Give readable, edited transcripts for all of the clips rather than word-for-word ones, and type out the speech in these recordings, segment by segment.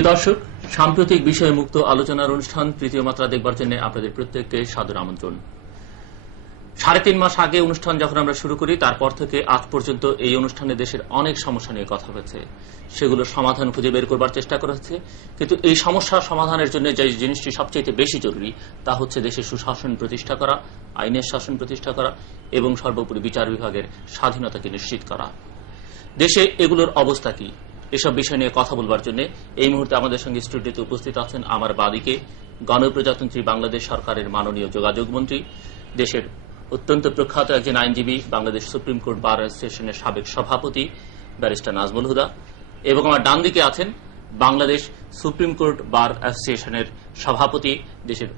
প্রিয় দর্শক, সাম্প্রতিক বিষয়ে মুক্ত আলোচনার অনুষ্ঠান তৃতীয় মাত্রা দেখবার জন্য আপনাদের প্রত্যেককে সাদর আমন্ত্রণ। ৩.৫ মাস আগে অনুষ্ঠান যখন আমরা শুরু করি, তারপর থেকে আজ পর্যন্ত এই অনুষ্ঠানে দেশের অনেক সমস্যা নিয়ে কথা হয়েছে, সেগুলোর সমাধান খুঁজে বের করবার চেষ্টা করা হচ্ছে। কিন্তু এই সমস্যার সমাধানের জন্য যে জিনিসটি সবচেয়ে বেশি জরুরি তা হচ্ছে দেশে সুশাসন প্রতিষ্ঠা করা, আইনের শাসন প্রতিষ্ঠা করা এবং সর্বোপরি বিচার বিভাগের স্বাধীনতাকে নিশ্চিত করা। দেশে এগুলোর অবস্থা কি, এসব বিষয় নিয়ে কথা বলবার জন্য এই মুহূর্তে আমাদের সঙ্গে স্টুডিওতে উপস্থিত আছেন আমার বাদিকে গণপ্রজাতন্ত্রী বাংলাদেশ সরকারের মাননীয় যোগাযোগ মন্ত্রী, দেশের অত্যন্ত প্রখ্যাত একজন আইনজীবী, বাংলাদেশ সুপ্রিম কোর্ট বার অ্যাসোসিয়েশনের সাবেক সভাপতি ব্যারিস্টার নাজমুল হুদা, এবং আমার ডান দিকে আছেন বাংলাদেশ সুপ্রিম কোর্ট বার অ্যাসোসিয়েশনের সভাপতি, দেশের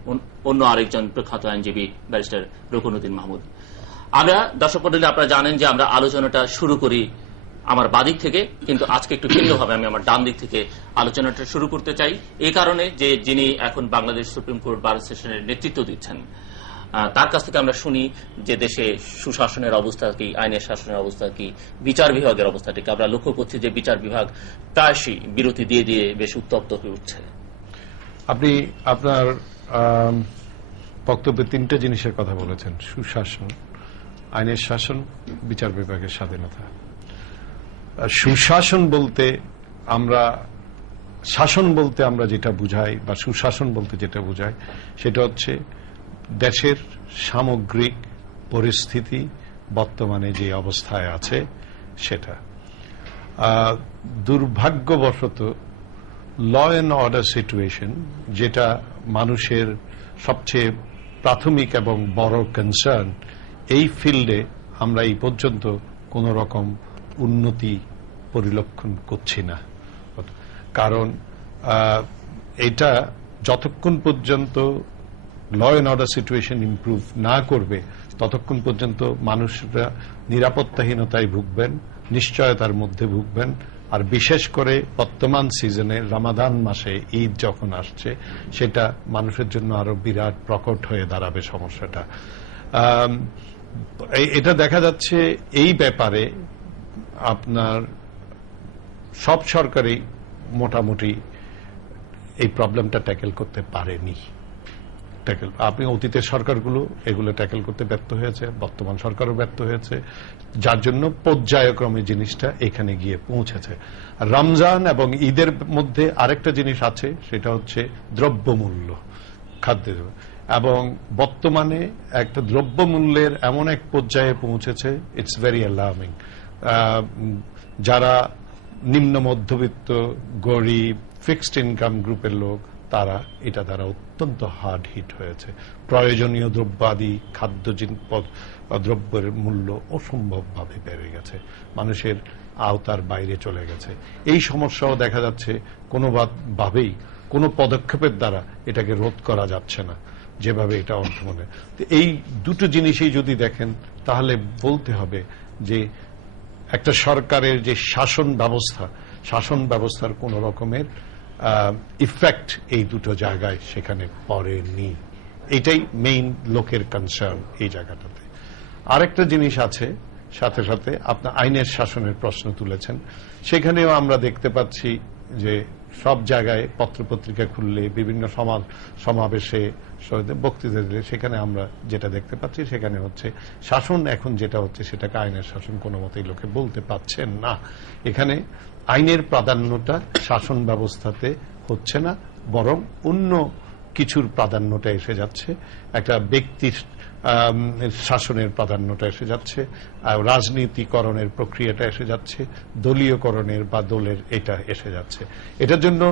অন্য আরেকজন প্রখ্যাত আইনজীবী ব্যারিস্টার রুকনউদ্দিন মাহমুদ। আমরা দর্শক মণ্ডলী, আপনারা জানেন যে আমরা আলোচনাটা শুরু করি আমার বাদিক থেকে, কিন্তু আজকে একটু ভিন্নভাবে আমি আমার ডান দিক থেকে আলোচনাটা শুরু করতে চাই। এই কারণে যে যিনি এখন বাংলাদেশ সুপ্রিম কোর্ট বার অ্যাসোসিয়েশনের নেতৃত্ব দিচ্ছেন, তার কাছ থেকে আমরা শুনি যে দেশে সুশাসনের অবস্থা কি, আইনের শাসনের অবস্থা কি, বিচার বিভাগের অবস্থাটি কি। আমরা লক্ষ্য করছি যে বিচার বিভাগ প্রায়শই বিরতি দিয়ে দিয়ে বেশ উত্তপ্ত হয়ে উঠছে। আপনি আপনার বক্তব্যে তিনটে জিনিসের কথা বলেছেন: সুশাসন, আইনের শাসন, বিচার বিভাগের স্বাধীনতা। সুশাসন বলতে আমরা, শাসন বলতে আমরা যেটা বুঝাই বা সুশাসন বলতে যেটা বুঝাই সেটা হচ্ছে দেশের সামগ্রিক পরিস্থিতি বর্তমানে যে অবস্থায় আছে সেটা। দুর্ভাগ্যবশত ল অ্যান্ড অর্ডার সিচুয়েশন, যেটা মানুষের সবচেয়ে প্রাথমিক এবং বড় কনসার্ন, এই ফিল্ডে আমরা এই পর্যন্ত কোন রকম উন্নতি পরিলক্ষণ করছি না। কারণ এটা যতক্ষণ পর্যন্ত law and order situation improve না করবে ততক্ষণ পর্যন্ত মানুষরা নিরাপত্তাহীনতায় ভুগবেন, নিশ্চয়তার মধ্যে ভুগবেন। আর বিশেষ করে বর্তমান সিজনে রমাদান মাসে ঈদ যখন আসছে, সেটা মানুষের জন্য আরো বিরাট প্রকট হয়ে দাঁড়াবে সমস্যাটা। এটা দেখা যাচ্ছে এই ব্যাপারে আপনার সব সরকারই মোটামুটি এই প্রবলেমটা ট্যাকেল করতে পারেনি। আপনি অতীতের সরকারগুলো এগুলো ট্যাকেল করতে ব্যর্থ হয়েছে, বর্তমান সরকারও ব্যর্থ হয়েছে, যার জন্য পর্যায়ক্রমে জিনিসটা এখানে গিয়ে পৌঁছেছে। রমজান এবং ঈদের মধ্যে আরেকটা জিনিস আছে, সেটা হচ্ছে দ্রব্যমূল্য, খাদ্যের। এবং বর্তমানে একটা দ্রব্যমূল্যের এমন এক পর্যায়ে পৌঁছেছে, ইটস ভেরি অ্যালার্মিং। যারা নিম্ন মধ্যবিত্ত, গরিব, ফিক্সড ইনকাম গ্রুপের লোক, তারা এটা দ্বারা অত্যন্ত হার্ড হিট হয়েছে। প্রয়োজনীয় দ্রব্যাদি, খাদ্য দ্রব্যের মূল্য অসম্ভবভাবে বেড়ে গেছে, মানুষের আওতার বাইরে চলে গেছে। এই সমস্যাও দেখা যাচ্ছে কোনোভাবেই কোনো পদক্ষেপের দ্বারা এটাকে রোধ করা যাচ্ছে না, যেভাবে এটা অর্থমনে। এই দুটো জিনিসই যদি দেখেন তাহলে বলতে হবে যে একটা সরকারের যে শাসন ব্যবস্থার কোন রকমের ইফেক্ট এই দুটো জায়গায় সেখানে পড়েনি। এটাই মেইন লোকের কনসার্ন এই জায়গাটাতে। আরেকটা জিনিস আছে, সাথে সাথে আপনার আইনের শাসনের প্রশ্ন তুলেছেন। সেখানেও আমরা দেখতে পাচ্ছি যে সব জায়গায় পত্রপত্রিকা খুললে, বিভিন্ন সমাবেশে, বক্তৃতা দিলে, সেখানে আমরা যেটা দেখতে পাচ্ছি সেখানে হচ্ছে শাসন এখন যেটা হচ্ছে সেটাকে আইনের শাসন কোনো মতেই লোকে বলতে পারছেন না। এখানে আইনের প্রাধান্যটা শাসন ব্যবস্থাতে হচ্ছে না, বরং অন্য কিছুর প্রাধান্যটা এসে যাচ্ছে, একটা ব্যক্তির শাসনের প্রাধান্যটা এসে যাচ্ছে, রাজনীতিকরণের প্রক্রিয়াটা এসে যাচ্ছে, দলীয়করণের বা দলের এটা এসে যাচ্ছে। এটার জন্য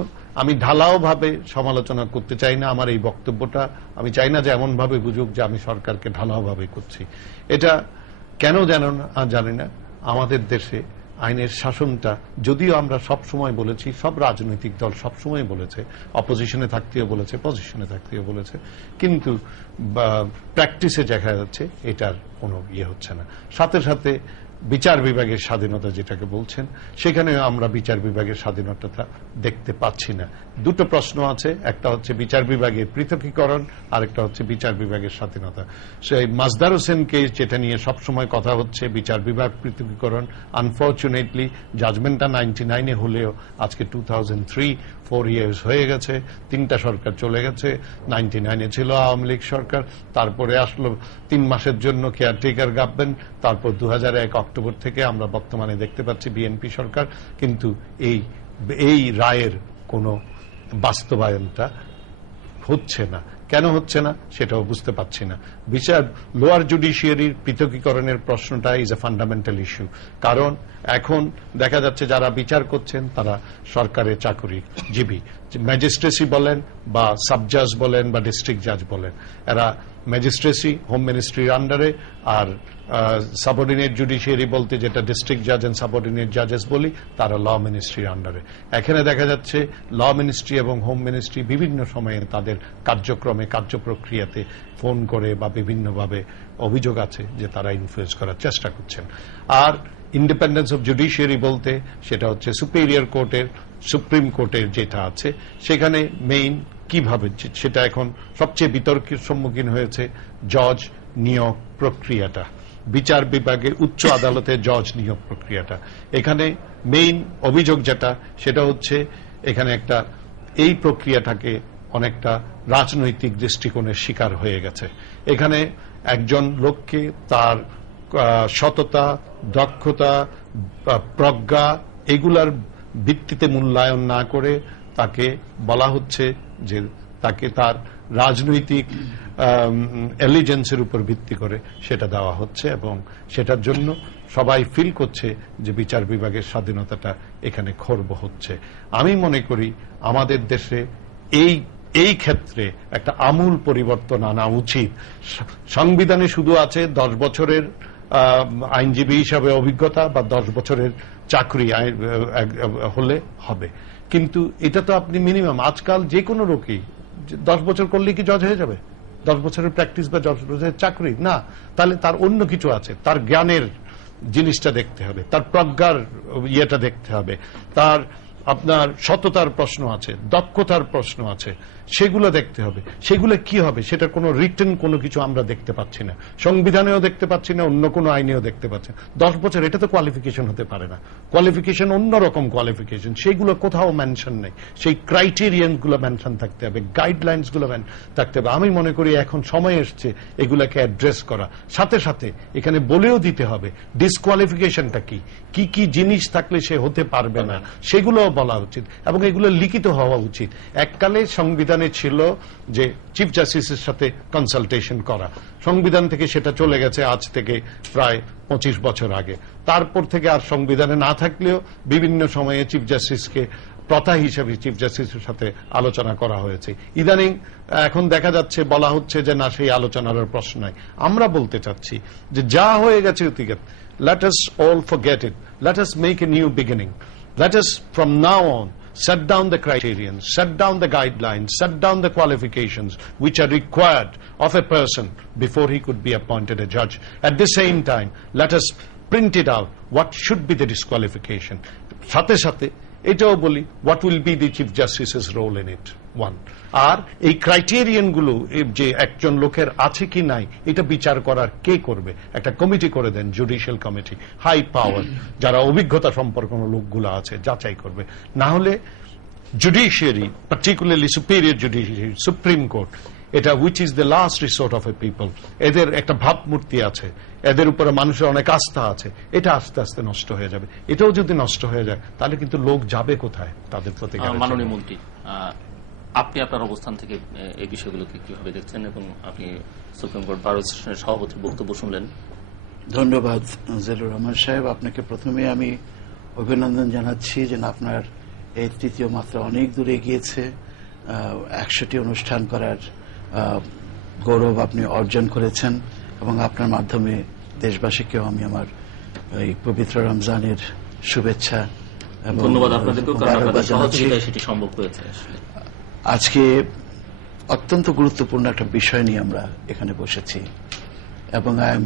আমি ঢালাওভাবে সমালোচনা করতে চাই না। আমার এই বক্তব্যটা আমি চাই না যে এমন ভাবে বুঝুক যে আমি সরকারকে ঢালাওভাবে করছি। এটা কেন জানি না, আমাদের দেশে আইনের শাসনটা, যদিও আমরা সব সময় বলেছি, সব রাজনৈতিক দল সব সময় বলেছে, অপোজিশনে থাকতেও বলেছে, পজিশনে থাকতেও বলেছে, কিন্তু প্র্যাকটিসে দেখা যাচ্ছে এটার কোনো ইয়ে হচ্ছে না। সাথে সাথে বিচার বিভাগের স্বাধীনতা যেটাকে বলছেন, সেখানে আমরা বিচার বিভাগের স্বাধীনতাটা দেখতে পাচ্ছি না। দুটো প্রশ্ন আছে, একটা হচ্ছে বিচার বিভাগের পৃথকীকরণ, আরেকটা হচ্ছে বিচার বিভাগের স্বাধীনতা। সেই মাজদার হোসেনকে যেটা নিয়ে সবসময় কথা হচ্ছে বিচার বিভাগ পৃথকীকরণ, আনফর্চুনেটলি জাজমেন্টটা 99-এ হলেও আজকে 2003, 4 ইয়ার্স হয়ে গেছে, 3টা সরকার চলে গেছে। 99-এ ছিল আওয়ামী লীগ সরকার, তারপরে আসলো 3 মাসের জন্য কেয়ারটেকার গভর্নমেন্ট, তারপর 2001 অক্টোবর থেকে আমরা বর্তমানে দেখতে পাচ্ছি বিএনপি সরকার। কিন্তু এই রায়ের কোনো বাস্তবায়নটা হচ্ছে না। কেন হচ্ছে না সেটাও বুঝতে পারছি না। বিচার লোয়ার জুডিশিয়ারির পৃথকীকরণের প্রশ্নটা ইজ এ ফান্ডামেন্টাল ইস্যু। কারণ এখন দেখা যাচ্ছে যারা বিচার করছেন তারা সরকারের চাকরিজীবী, ম্যাজিস্ট্রেসি বলেন বা সাব জাজ বলেন বা ডিস্ট্রিক্ট জাজ বলেন, এরা ম্যাজিস্ট্রেসি হোম মিনিস্ট্রির আন্ডারে, আর সাবঅর্ডিনেট জুডিশিয়ারি বলতে যেটা ডিস্ট্রিক্ট জাজ এন্ড সাবঅর্ডিনেট জাজেস বলি, তারা ল মিনিস্ট্রির আন্ডারে। এখানে দেখা যাচ্ছে ল মিনিস্ট্রি এবং হোম মিনিস্ট্রি বিভিন্ন সময়ে তাদের কার্যক্রমে কার্যপ্রক্রিয়াতে ফোন করে বা বিভিন্নভাবে অভিযোগ আছে যে তারা ইনফ্লুয়েন্স করার চেষ্টা করছেন। আর ইন্ডিপেন্ডেন্স অফ জুডিশিয়ারি বলতে সেটা হচ্ছে সুপিরিয়র কোর্টের, সুপ্রিম কোর্টের যেটা আছে, সেখানে মেইন কিভাবে সেটা এখন সবচেয়ে বিতর্কের সম্মুখীন হয়েছে জজ নিয়োগ প্রক্রিয়াটা, বিচার বিভাগে উচ্চ আদালতে জজ নিয়োগ প্রক্রিয়াটা। এখানে মেইন অভিযোগ যেটা সেটা হচ্ছে এখানে একটা এই প্রক্রিয়াটাকে অনেকটা রাজনৈতিক দৃষ্টিকোণের শিকার হয়ে গেছে। এখানে একজন লোককে তার সততা, দক্ষতা, প্রজ্ঞা এগুলার ভিত্তিতে মূল্যায়ন না করে তাকে বলা হচ্ছে যে তাকে তার রাজনৈতিক এলিজেন্সের উপর ভিত্তি করে সেটা দেওয়া হচ্ছে, এবং সেটার জন্য সবাই ফিল করছে যে বিচার বিভাগের স্বাধীনতাটা এখানে খর্ব হচ্ছে। আমি মনে করি আমাদের দেশে এই ক্ষেত্রে একটা আমূল পরিবর্তন আনা উচিত। সংবিধানে শুধু আছে 10 বছরের আইনজীবী হিসাবে অভিজ্ঞতা বা 10 বছরের চাকরি হলে হবে, কিন্তু এটা তো আপনি মিনিমাম আজকাল যে কোনো লোকই 10 বছর করলে কি জজ হয়ে যাবে? 10 বছরের প্র্যাকটিস বা 10 বছরের চাকরি না, তাহলে তার অন্য কিছু আছে। তার জ্ঞানের জিনিসটা দেখতে হবে, তার প্রজ্ঞার ইয়েটা দেখতে হবে, তার আপনার সততার প্রশ্ন আছে, দক্ষতার প্রশ্ন আছে, সেগুলো দেখতে হবে। সেগুলো কি হবে সেটা কোনো রিটেন কোনো কিছু আমরা দেখতে পাচ্ছি না, সংবিধানেও দেখতে পাচ্ছি না, অন্য কোনো আইনেও দেখতে পাচ্ছি না। 10 বছর এটা তো কোয়ালিফিকেশন হতে পারে না, কোয়ালিফিকেশন অন্যরকম কোয়ালিফিকেশন, সেগুলো কোথাও মেনশন নেই। সেই ক্রাইটেরিয়ান গুলো মেনশন থাকতে হবে, গাইডলাইন্স গুলো থাকতে হবে। আমি মনে করি এখন সময় এসছে এগুলাকে অ্যাড্রেস করা, সাথে সাথে এখানে বলেও দিতে হবে ডিসকোয়ালিফিকেশনটা কি কি কি জিনিস থাকলে সে হতে পারবে না সেগুলো বলা উচিত, এবং এগুলো লিখিত হওয়া উচিত। এককালে সংবিধানে ছিল যে চিফ জাস্টিসের সাথে কনসালটেশন করা, সংবিধান থেকে সেটা চলে গেছে আজ থেকে প্রায় 25 বছর আগে। তারপর থেকে আর সংবিধানে না থাকলেও বিভিন্ন সময়ে চিফ জাস্টিসকে প্রথা হিসেবে চিফ জাস্টিসের সাথে আলোচনা করা হয়েছে। ইদানিং এখন দেখা যাচ্ছে বলা হচ্ছে যে না, সেই আলোচনার প্রশ্ন নাই। আমরা বলতে চাচ্ছি যে যা হয়ে গেছে অতীত, let us all forget it, let us make a new beginning, let us from now on set down the criterion, set down the guidelines, set down the qualifications which are required of a person before he could be appointed a judge. At the same time, let us print it out what should be the disqualification. সাথে সাথে এটাও বলি what will be the chief justice's role in it, one. আর এই criterion গুলো যে একজন লোকের আছে কি নাই এটা বিচার করার কে করবে? একটা কমিটি করে দেন, জুডিশিয়াল কমিটি, হাই পাওয়ার যারা অভিজ্ঞতা সম্পর্কিত লোকগুলো আছে যাচাই করবে। না হলে judiciary, particularly superior judiciary, supreme court, এটা which is the last resort of a people, এদের একটা ভাবমূর্তি আছে, এদের উপরে মানুষের অনেক আস্থা আছে, এটা আস্তে আস্তে নষ্ট হয়ে যাবে। এটাও যদি নষ্ট হয়ে যায় তাহলে কিন্তু লোক যাবে কোথায় তাদের প্রতি? মাননীয় মন্ত্রী, আপনি আপনার অবস্থান থেকে এই বিষয়গুলোকে কিভাবে দেখছেন, এবং আপনি সুপ্রিম কোর্ট বার অ্যাসোসিয়েশনের সভাপতির বক্তব্য শুনলেন। ধন্যবাদ জিল্লুর রহমান সাহেব, আপনাকে প্রথমে আমি অভিনন্দন জানাচ্ছি যে আপনার এই তৃতীয় মাত্রা অনেক দূরে গিয়েছে। 100টি অনুষ্ঠান করার গৌরব আপনি অর্জন করেছেন, এবং আপনার মাধ্যমে দেশবাসীকেও আমি আমার এই পবিত্র রমজানের শুভেচ্ছা এবং ধন্যবাদ আপনাদেরকেও, কারণ আপনাদের সহযোগিতায় সেটি সম্ভব হয়েছে। আজকে অত্যন্ত গুরুত্বপূর্ণ একটা বিষয় নিয়ে আমরা এখানে বসেছি, এবং আই এম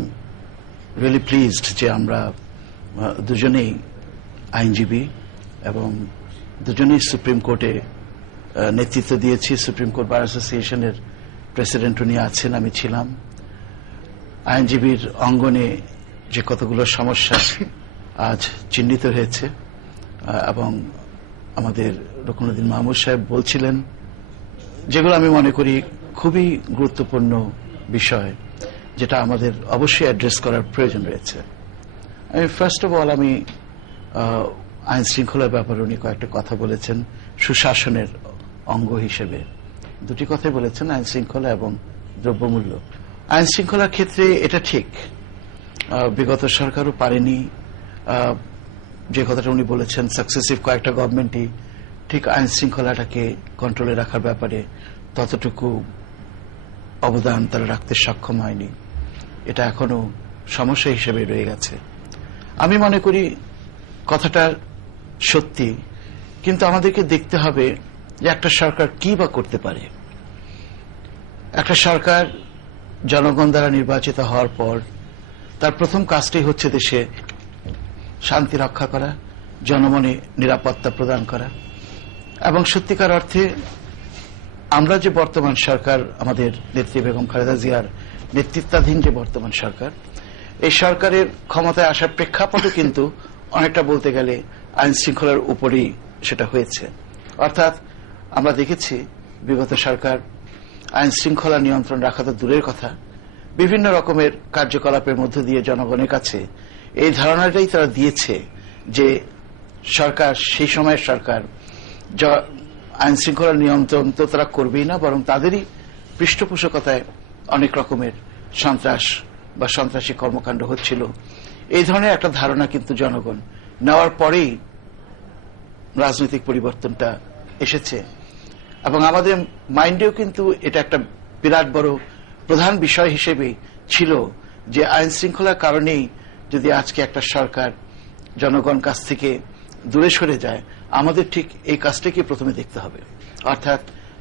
রিয়েলি প্লিজড যে আমরা দুজনেই আইনজীবী এবং দুজনেই সুপ্রিম কোর্টে নেতৃত্ব দিয়েছি। সুপ্রিম কোর্ট বার অ্যাসোসিয়েশনের প্রেসিডেন্ট উনি আছেন, আমি ছিলাম। আইনজীবীর অঙ্গনে যে কতগুলো সমস্যা আজ চিহ্নিত হয়েছে এবং আমাদের রুকনুদ্দিন মাহমুদ সাহেব বলছিলেন, যেগুলো আমি মনে করি খুবই গুরুত্বপূর্ণ বিষয়, যেটা আমাদের অবশ্যই অ্যাড্রেস করার প্রয়োজন রয়েছে। আমি ফার্স্ট অফ অল আমি আইন শৃঙ্খলার ব্যাপারে উনি কয়েকটা কথা বলেছেন সুশাসনের অঙ্গ হিসেবে। দুটি কথাই বলেছেন, আইন শৃঙ্খলা এবং দ্রব্যমূল্য। আইন শৃঙ্খলার ক্ষেত্রে এটা ঠিক, বিগত সরকারও পারেনি। যে কথাটা উনি বলেছেন, সাকসেসিভ কয়েকটা গভর্নমেন্টই ঠিক আইন শৃঙ্খলাটাকে কন্ট্রোলে রাখার ব্যাপারে ততটুকু অবদান তারা রাখতে সক্ষম হয়নি। এটা এখনো সমস্যা হিসেবে রয়ে গেছে। আমি মনে করি কথাটা সত্যি, কিন্তু আমাদেরকে দেখতে হবে যে একটা সরকার কি বা করতে পারে। একটা সরকার জনগণ দ্বারা নির্বাচিত হওয়ার পর তার প্রথম কাজটাই হচ্ছে দেশে শান্তি রক্ষা করা, জনমনে নিরাপত্তা প্রদান করা এবং সত্যিকার অর্থে আমরা যে বর্তমান সরকার, আমাদের নেত্রী বেগম খালেদা জিয়ার নেতৃত্বাধীন যে বর্তমান সরকার, এই সরকারের ক্ষমতায় আসার প্রেক্ষাপটও কিন্তু অনেকটা বলতে গেলে আইন শৃঙ্খলার উপরেই সেটা হয়েছে। অর্থাৎ আমরা দেখেছি বিগত সরকার আইন শৃঙ্খলা নিয়ন্ত্রণ রাখা তো দূরের কথা, বিভিন্ন রকমের কার্যকলাপের মধ্য দিয়ে জনগণের কাছে এই ধারণাটাই তারা দিয়েছে যে সরকার, সেই সময়ের সরকার আইন শৃঙ্খলা নিয়ন্ত্রণ তো তারা করবেই না, বরং তাদেরই পৃষ্ঠপোষকতায় অনেক রকমের সন্ত্রাস বা সন্ত্রাসী কর্মকাণ্ড হচ্ছিল। এই ধরনের একটা ধারণা কিন্তু জনগণ নেওয়ার পরেই রাজনৈতিক পরিবর্তনটা এসেছে এবং আমাদের মাইন্ডেও কিন্তু এটা একটা বিরাট বড় প্রধান বিষয় হিসেবে ছিল যে আইন শৃঙ্খলার কারণেই যদি আজকে একটা সরকার জনগণ কাছ থেকে দূরে সরে যায়, আমাদের ঠিক এই কাজটাকে প্রথমে দেখতে হবে। অর্থাৎ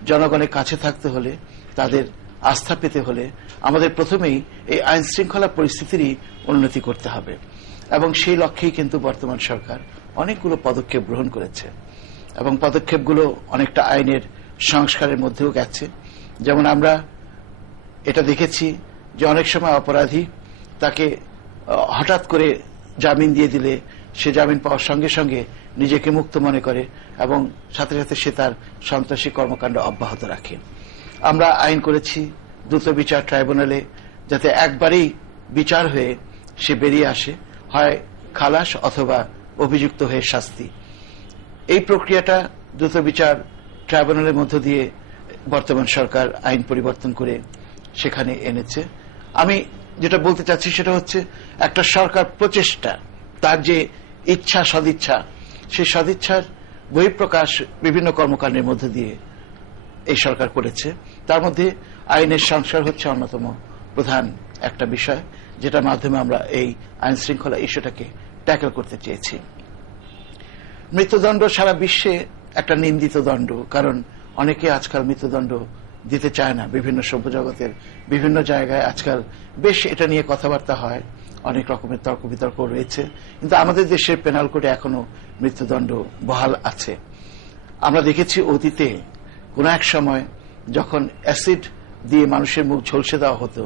জনগণের কাছে থাকতে হলে, তাদের আস্থা পেতে হলে আমাদের প্রথমেই এই আইন শৃঙ্খলা পরিস্থিতিরই উন্নতি করতে হবে এবং সেই লক্ষ্যেই কিন্তু বর্তমান সরকার অনেকগুলো পদক্ষেপ গ্রহণ করেছে এবং পদক্ষেপগুলো অনেকটা আইনের সংস্কারের মধ্যেও গেছে। যেমন আমরা এটা দেখেছি যে অনেক সময় অপরাধী তাকে হঠাৎ করে জামিন দিয়ে দিলে সে জামিন পাওয়ার সঙ্গে সঙ্গে নিজেকে মুক্ত মনে করে এবং সাথে সাথে সে তার সন্ত্রাসী কর্মকাণ্ড অব্যাহত রাখে। আমরা আইন করেছি দ্রুত বিচার ট্রাইব্যুনালে যাতে একবারেই বিচার হয়ে সে বেরিয়ে আসে, হয় খালাস অথবা অভিযুক্ত হয়ে শাস্তি। এই প্রক্রিয়াটা দ্রুত বিচার ট্রাইব্যুনালের মধ্য দিয়ে বর্তমান সরকার আইন পরিবর্তন করে সেখানে এনেছে। আমি যেটা বলতে চাচ্ছি সেটা হচ্ছে একটা সরকার প্রচেষ্টা, তার যে ইচ্ছা, সদিচ্ছা, সেই সদিচ্ছার বহিঃপ্রকাশ বিভিন্ন কর্মকাণ্ডের মধ্য দিয়ে এই সরকার করেছে। তার মধ্যে আইনের সংস্কার হচ্ছে অন্যতম প্রধান একটা বিষয়, যেটার মাধ্যমে আমরা এই আইন শৃঙ্খলা ইস্যুটাকে ট্যাকল করতে চেয়েছি। মৃত্যুদণ্ড সারা বিশ্বে একটা নিন্দিত দণ্ড, কারণ অনেকে আজকাল মৃত্যুদণ্ড দিতে চায় না। বিভিন্ন সভ্য জগতের বিভিন্ন জায়গায় আজকাল বেশ এটা নিয়ে কথাবার্তা হয়, অনেক রকমের তর্ক বিতর্ক রয়েছে, কিন্তু আমাদের দেশের পেনাল কোডে এখনো মৃত্যুদণ্ড বহাল আছে। আমরা দেখেছি অতীতে কোন এক সময় যখন অ্যাসিড দিয়ে মানুষের মুখ ঝলসে দেওয়া হতো,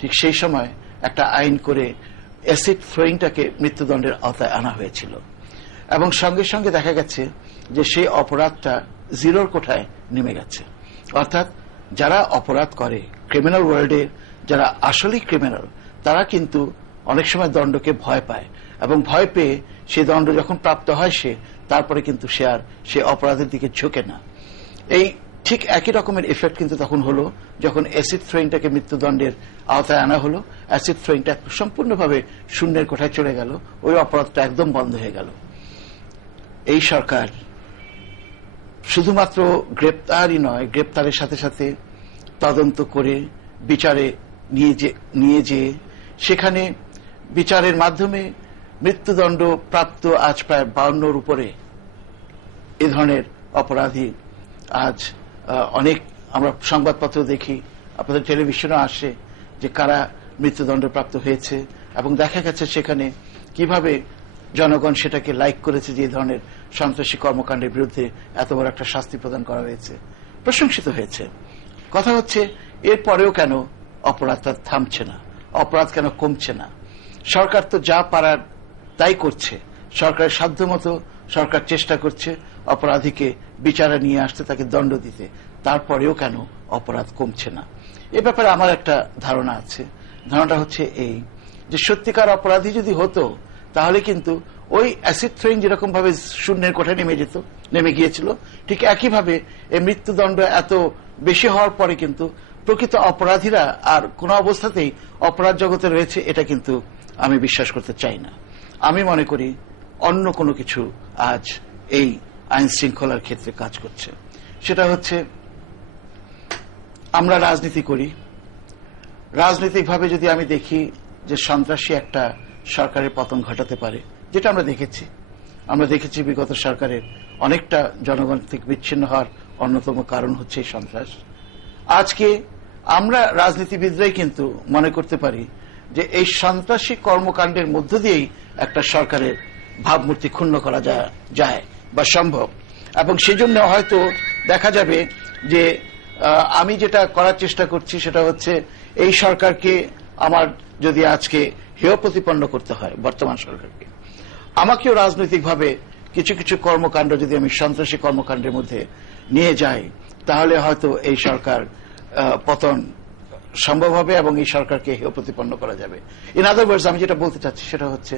ঠিক সেই সময় একটা আইন করে অ্যাসিড থ্রোয়িংটাকে মৃত্যুদণ্ডের আওতায় আনা হয়েছিল এবং সঙ্গে সঙ্গে দেখা গেছে যে সেই অপরাধটা জিরোর কোঠায় নেমে গেছে। অর্থাৎ যারা অপরাধ করে, ক্রিমিনাল ওয়ার্ল্ডে যারা আসলেই ক্রিমিনাল, তারা কিন্তু অনেক সময় দণ্ডকে ভয় পায় এবং ভয় পেয়ে সেই দণ্ড যখন প্রাপ্ত হয় সে তারপরে কিন্তু সে আর সে অপরাধের দিকে ঝুঁকে না। এই ঠিক একই রকমের এফেক্ট কিন্তু তখন হলো যখন অ্যাসিড থ্রোয়িংটাকে মৃত্যুদণ্ডের আওতায় আনা হলো। অ্যাসিড থ্রোয়িংটা সম্পূর্ণভাবে শূন্যের কোঠায় চলে গেল, ওই অপরাধটা একদম বন্ধ হয়ে গেল। এই সরকার শুধুমাত্র গ্রেপ্তারই নয়, গ্রেপ্তারের সাথে সাথে তদন্ত করে বিচারে নিয়ে যে সেখানে বিচারের মাধ্যমে মৃত্যুদণ্ড প্রাপ্ত আজ প্রায় 52-র উপরে এ ধরনের অপরাধী আজ অনেক আমরা সংবাদপত্র দেখি, আপনাদের টেলিভিশনও আসে যে কারা মৃত্যুদণ্ড প্রাপ্ত হয়েছে এবং দেখা গেছে সেখানে কিভাবে জনগণ সেটাকে লাইক করেছে যে এই ধরনের সন্ত্রাসী কর্মকাণ্ডের বিরুদ্ধে এত বড় একটা শাস্তি প্রদান করা হয়েছে, প্রশংসিত হয়েছে। কথা হচ্ছে এরপরেও কেন অপরাধটা থামছে না, অপরাধ কেন কমছে না? সরকার তো যা পারার তাই করছে, সরকারের সাধ্যমতো সরকার চেষ্টা করছে অপরাধীকে বিচারে নিয়ে আসতে, তাকে দণ্ড দিতে, তারপরেও কেন অপরাধ কমছে না? এ ব্যাপারে আমার একটা ধারণা আছে। ধারণাটা হচ্ছে এই যে সত্যিকার অপরাধী যদি হতো তাহলে কিন্তু ওই অ্যাসিড থ্রোয়িং যেরকম ভাবে শূন্যের কোঠায় নেমে গিয়েছিল, ঠিক একইভাবে এই মৃত্যুদণ্ড এত বেশি হওয়ার পরে কিন্তু প্রকৃত অপরাধীরা আর কোন অবস্থাতেই অপরাধ জগতে রয়েছে এটা কিন্তু আমি বিশ্বাস করতে চাই না। আমি মনে করি অন্য কোনো কিছু আজ এই আইন শৃঙ্খলার ক্ষেত্রে কাজ করছে। সেটা হচ্ছে আমরা রাজনীতি করি, রাজনৈতিকভাবে যদি আমি দেখি যে সন্ত্রাসী একটা সরকারের পতন ঘটাতে পারে, যেটা আমরা দেখেছি বিগত সরকারের অনেকটা জনগণ থেকে বিচ্ছিন্ন হওয়ার অন্যতম কারণ হচ্ছে এই সন্ত্রাস। আজকে আমরা রাজনীতিবিদরাই কিন্তু মনে করতে পারি যে এই সন্ত্রাসী কর্মকাণ্ডের মধ্য দিয়েই একটা সরকারের ভাবমূর্তি ক্ষুণ্ণ করা যায় বা সম্ভব, এবং সেজন্য হয়তো দেখা যাবে যে আমি যেটা করার চেষ্টা করছি সেটা হচ্ছে এই সরকারকে আমার যদি আজকে হেয় প্রতিপন্ন করতে হয়, বর্তমান সরকারকে, আমাকেও রাজনৈতিকভাবে কিছু কিছু কর্মকাণ্ড যদি আমি সন্ত্রাসী কর্মকাণ্ডের মধ্যে নিয়ে যাই তাহলে হয়তো এই সরকার পতন সম্ভব হবে এবং এই সরকারকে হেয় প্রতিপন্ন করা যাবে। ইন আদার ওয়ার্ডস, আমি যেটা বলতে চাচ্ছি সেটা হচ্ছে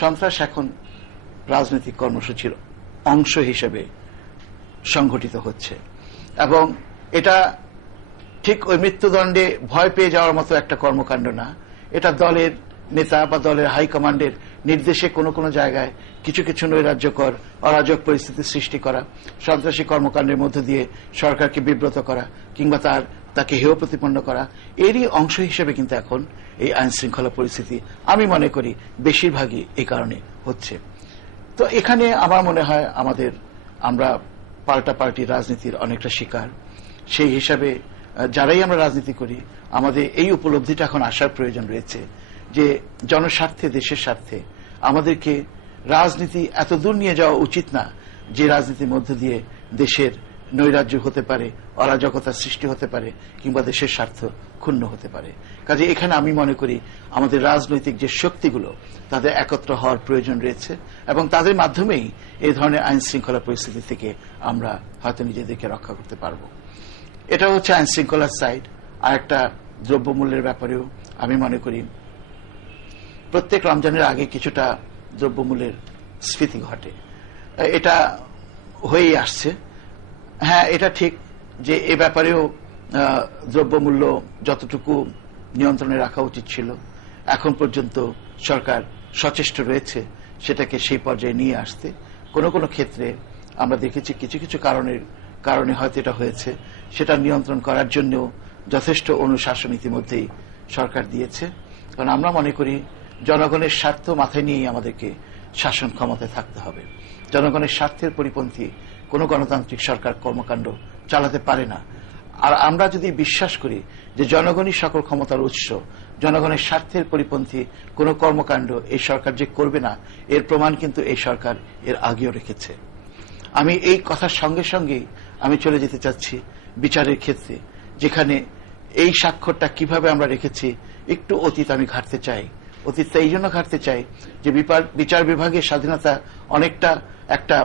সন্ত্রাস এখন রাজনৈতিক কর্মসূচির অংশ হিসেবে সংঘটিত হচ্ছে, এবং এটা ঠিক ওই মৃত্যুদণ্ডে ভয় পেয়ে যাওয়ার মতো একটা কর্মকাণ্ড না। এটা দলের নেতা বা দলের হাইকমান্ডের নির্দেশে কোনো কোনো জায়গায় কিছু কিছু নৈরাজ্যকর অরাজক পরিস্থিতি সৃষ্টি করা, সন্ত্রাসী কর্মকাণ্ডের মধ্য দিয়ে সরকারকে বিব্রত করা কিংবা তাকে হেয় প্রতিপন্ন করা, এরই অংশ হিসেবে কিন্তু এখন এই আইন শৃঙ্খলা পরিস্থিতি আমি মনে করি বেশিরভাগই এই কারণে হচ্ছে। তো এখানে আমার মনে হয় আমরা পাল্টাপাল্টি রাজনীতির অনেকটা শিকার। সেই হিসাবে যারাই আমরা রাজনীতি করি আমাদের এই উপলব্ধিটা এখন আসার প্রয়োজন রয়েছে যে জনস্বার্থে, দেশের স্বার্থে আমাদেরকে রাজনীতি এত দূর নিয়ে যাওয়া উচিত না যে রাজনীতির মধ্য দিয়ে দেশের নৈরাজ্য হতে পারে, অরাজকতার সৃষ্টি হতে পারে কিংবা দেশের স্বার্থ ক্ষুণ্ণ হতে পারে। কাজে এখানে আমি মনে করি আমাদের রাজনৈতিক যে শক্তিগুলো তাদের একত্র হওয়ার প্রয়োজন রয়েছে এবং তাদের মাধ্যমেই এই ধরনের আইন শৃঙ্খলা পরিস্থিতি থেকে আমরা হয়তো নিজেদেরকে রক্ষা করতে পারব। এটা হচ্ছে আইন শৃঙ্খলার সাইড। আর একটা দ্রব্যমূল্যের ব্যাপারেও আমি মনে করি প্রত্যেক রমজানের আগে কিছুটা দ্রব্যমূল্যের স্ফীতি ঘটে, এটা হয়েই আসছে। হ্যাঁ, এটা ঠিক যে এ ব্যাপারেও দ্রব্যমূল্য যতটুকু নিয়ন্ত্রণে রাখা উচিত ছিল এখন পর্যন্ত সরকার সচেষ্ট রয়েছে সেটাকে সেই পর্যায়ে নিয়ে আসতে। কোনো কোনো ক্ষেত্রে আমরা দেখেছি কিছু কিছু কারণে হয়তো এটা হয়েছে, সেটা নিয়ন্ত্রণ করার জন্য যথেষ্ট অনুশাসন ইতিমধ্যেই সরকার দিয়েছে। কারণ আমরা মনে করি জনগণের স্বার্থ মাথায় নিয়েই আমাদেরকে শাসন ক্ষমতায় থাকতে হবে। জনগণের স্বার্থের পরিপন্থী কোন গণতান্ত্রিক সরকার কর্মকাণ্ড চালাতে পারে না। আর আমরা যদি বিশ্বাস করি যে জনগণই সকল ক্ষমতার উৎস, জনগণের স্বার্থের পরিপন্থী কোন কর্মকাণ্ড এই সরকার যে করবে না এর প্রমাণ কিন্তু এই সরকার এর আগেও রেখেছে। আমি এই কথার সঙ্গে সঙ্গেই আমি চলে যেতে চাচ্ছি বিচারের ক্ষেত্রে, যেখানে এই স্বাক্ষরটা কিভাবে আমরা রেখেছি একটু অতীত আমি ঘাটতে চাই। অতীতটা এই জন্য ঘাটতে চাই যে বিচার বিভাগের স্বাধীনতা অনেকটা একটা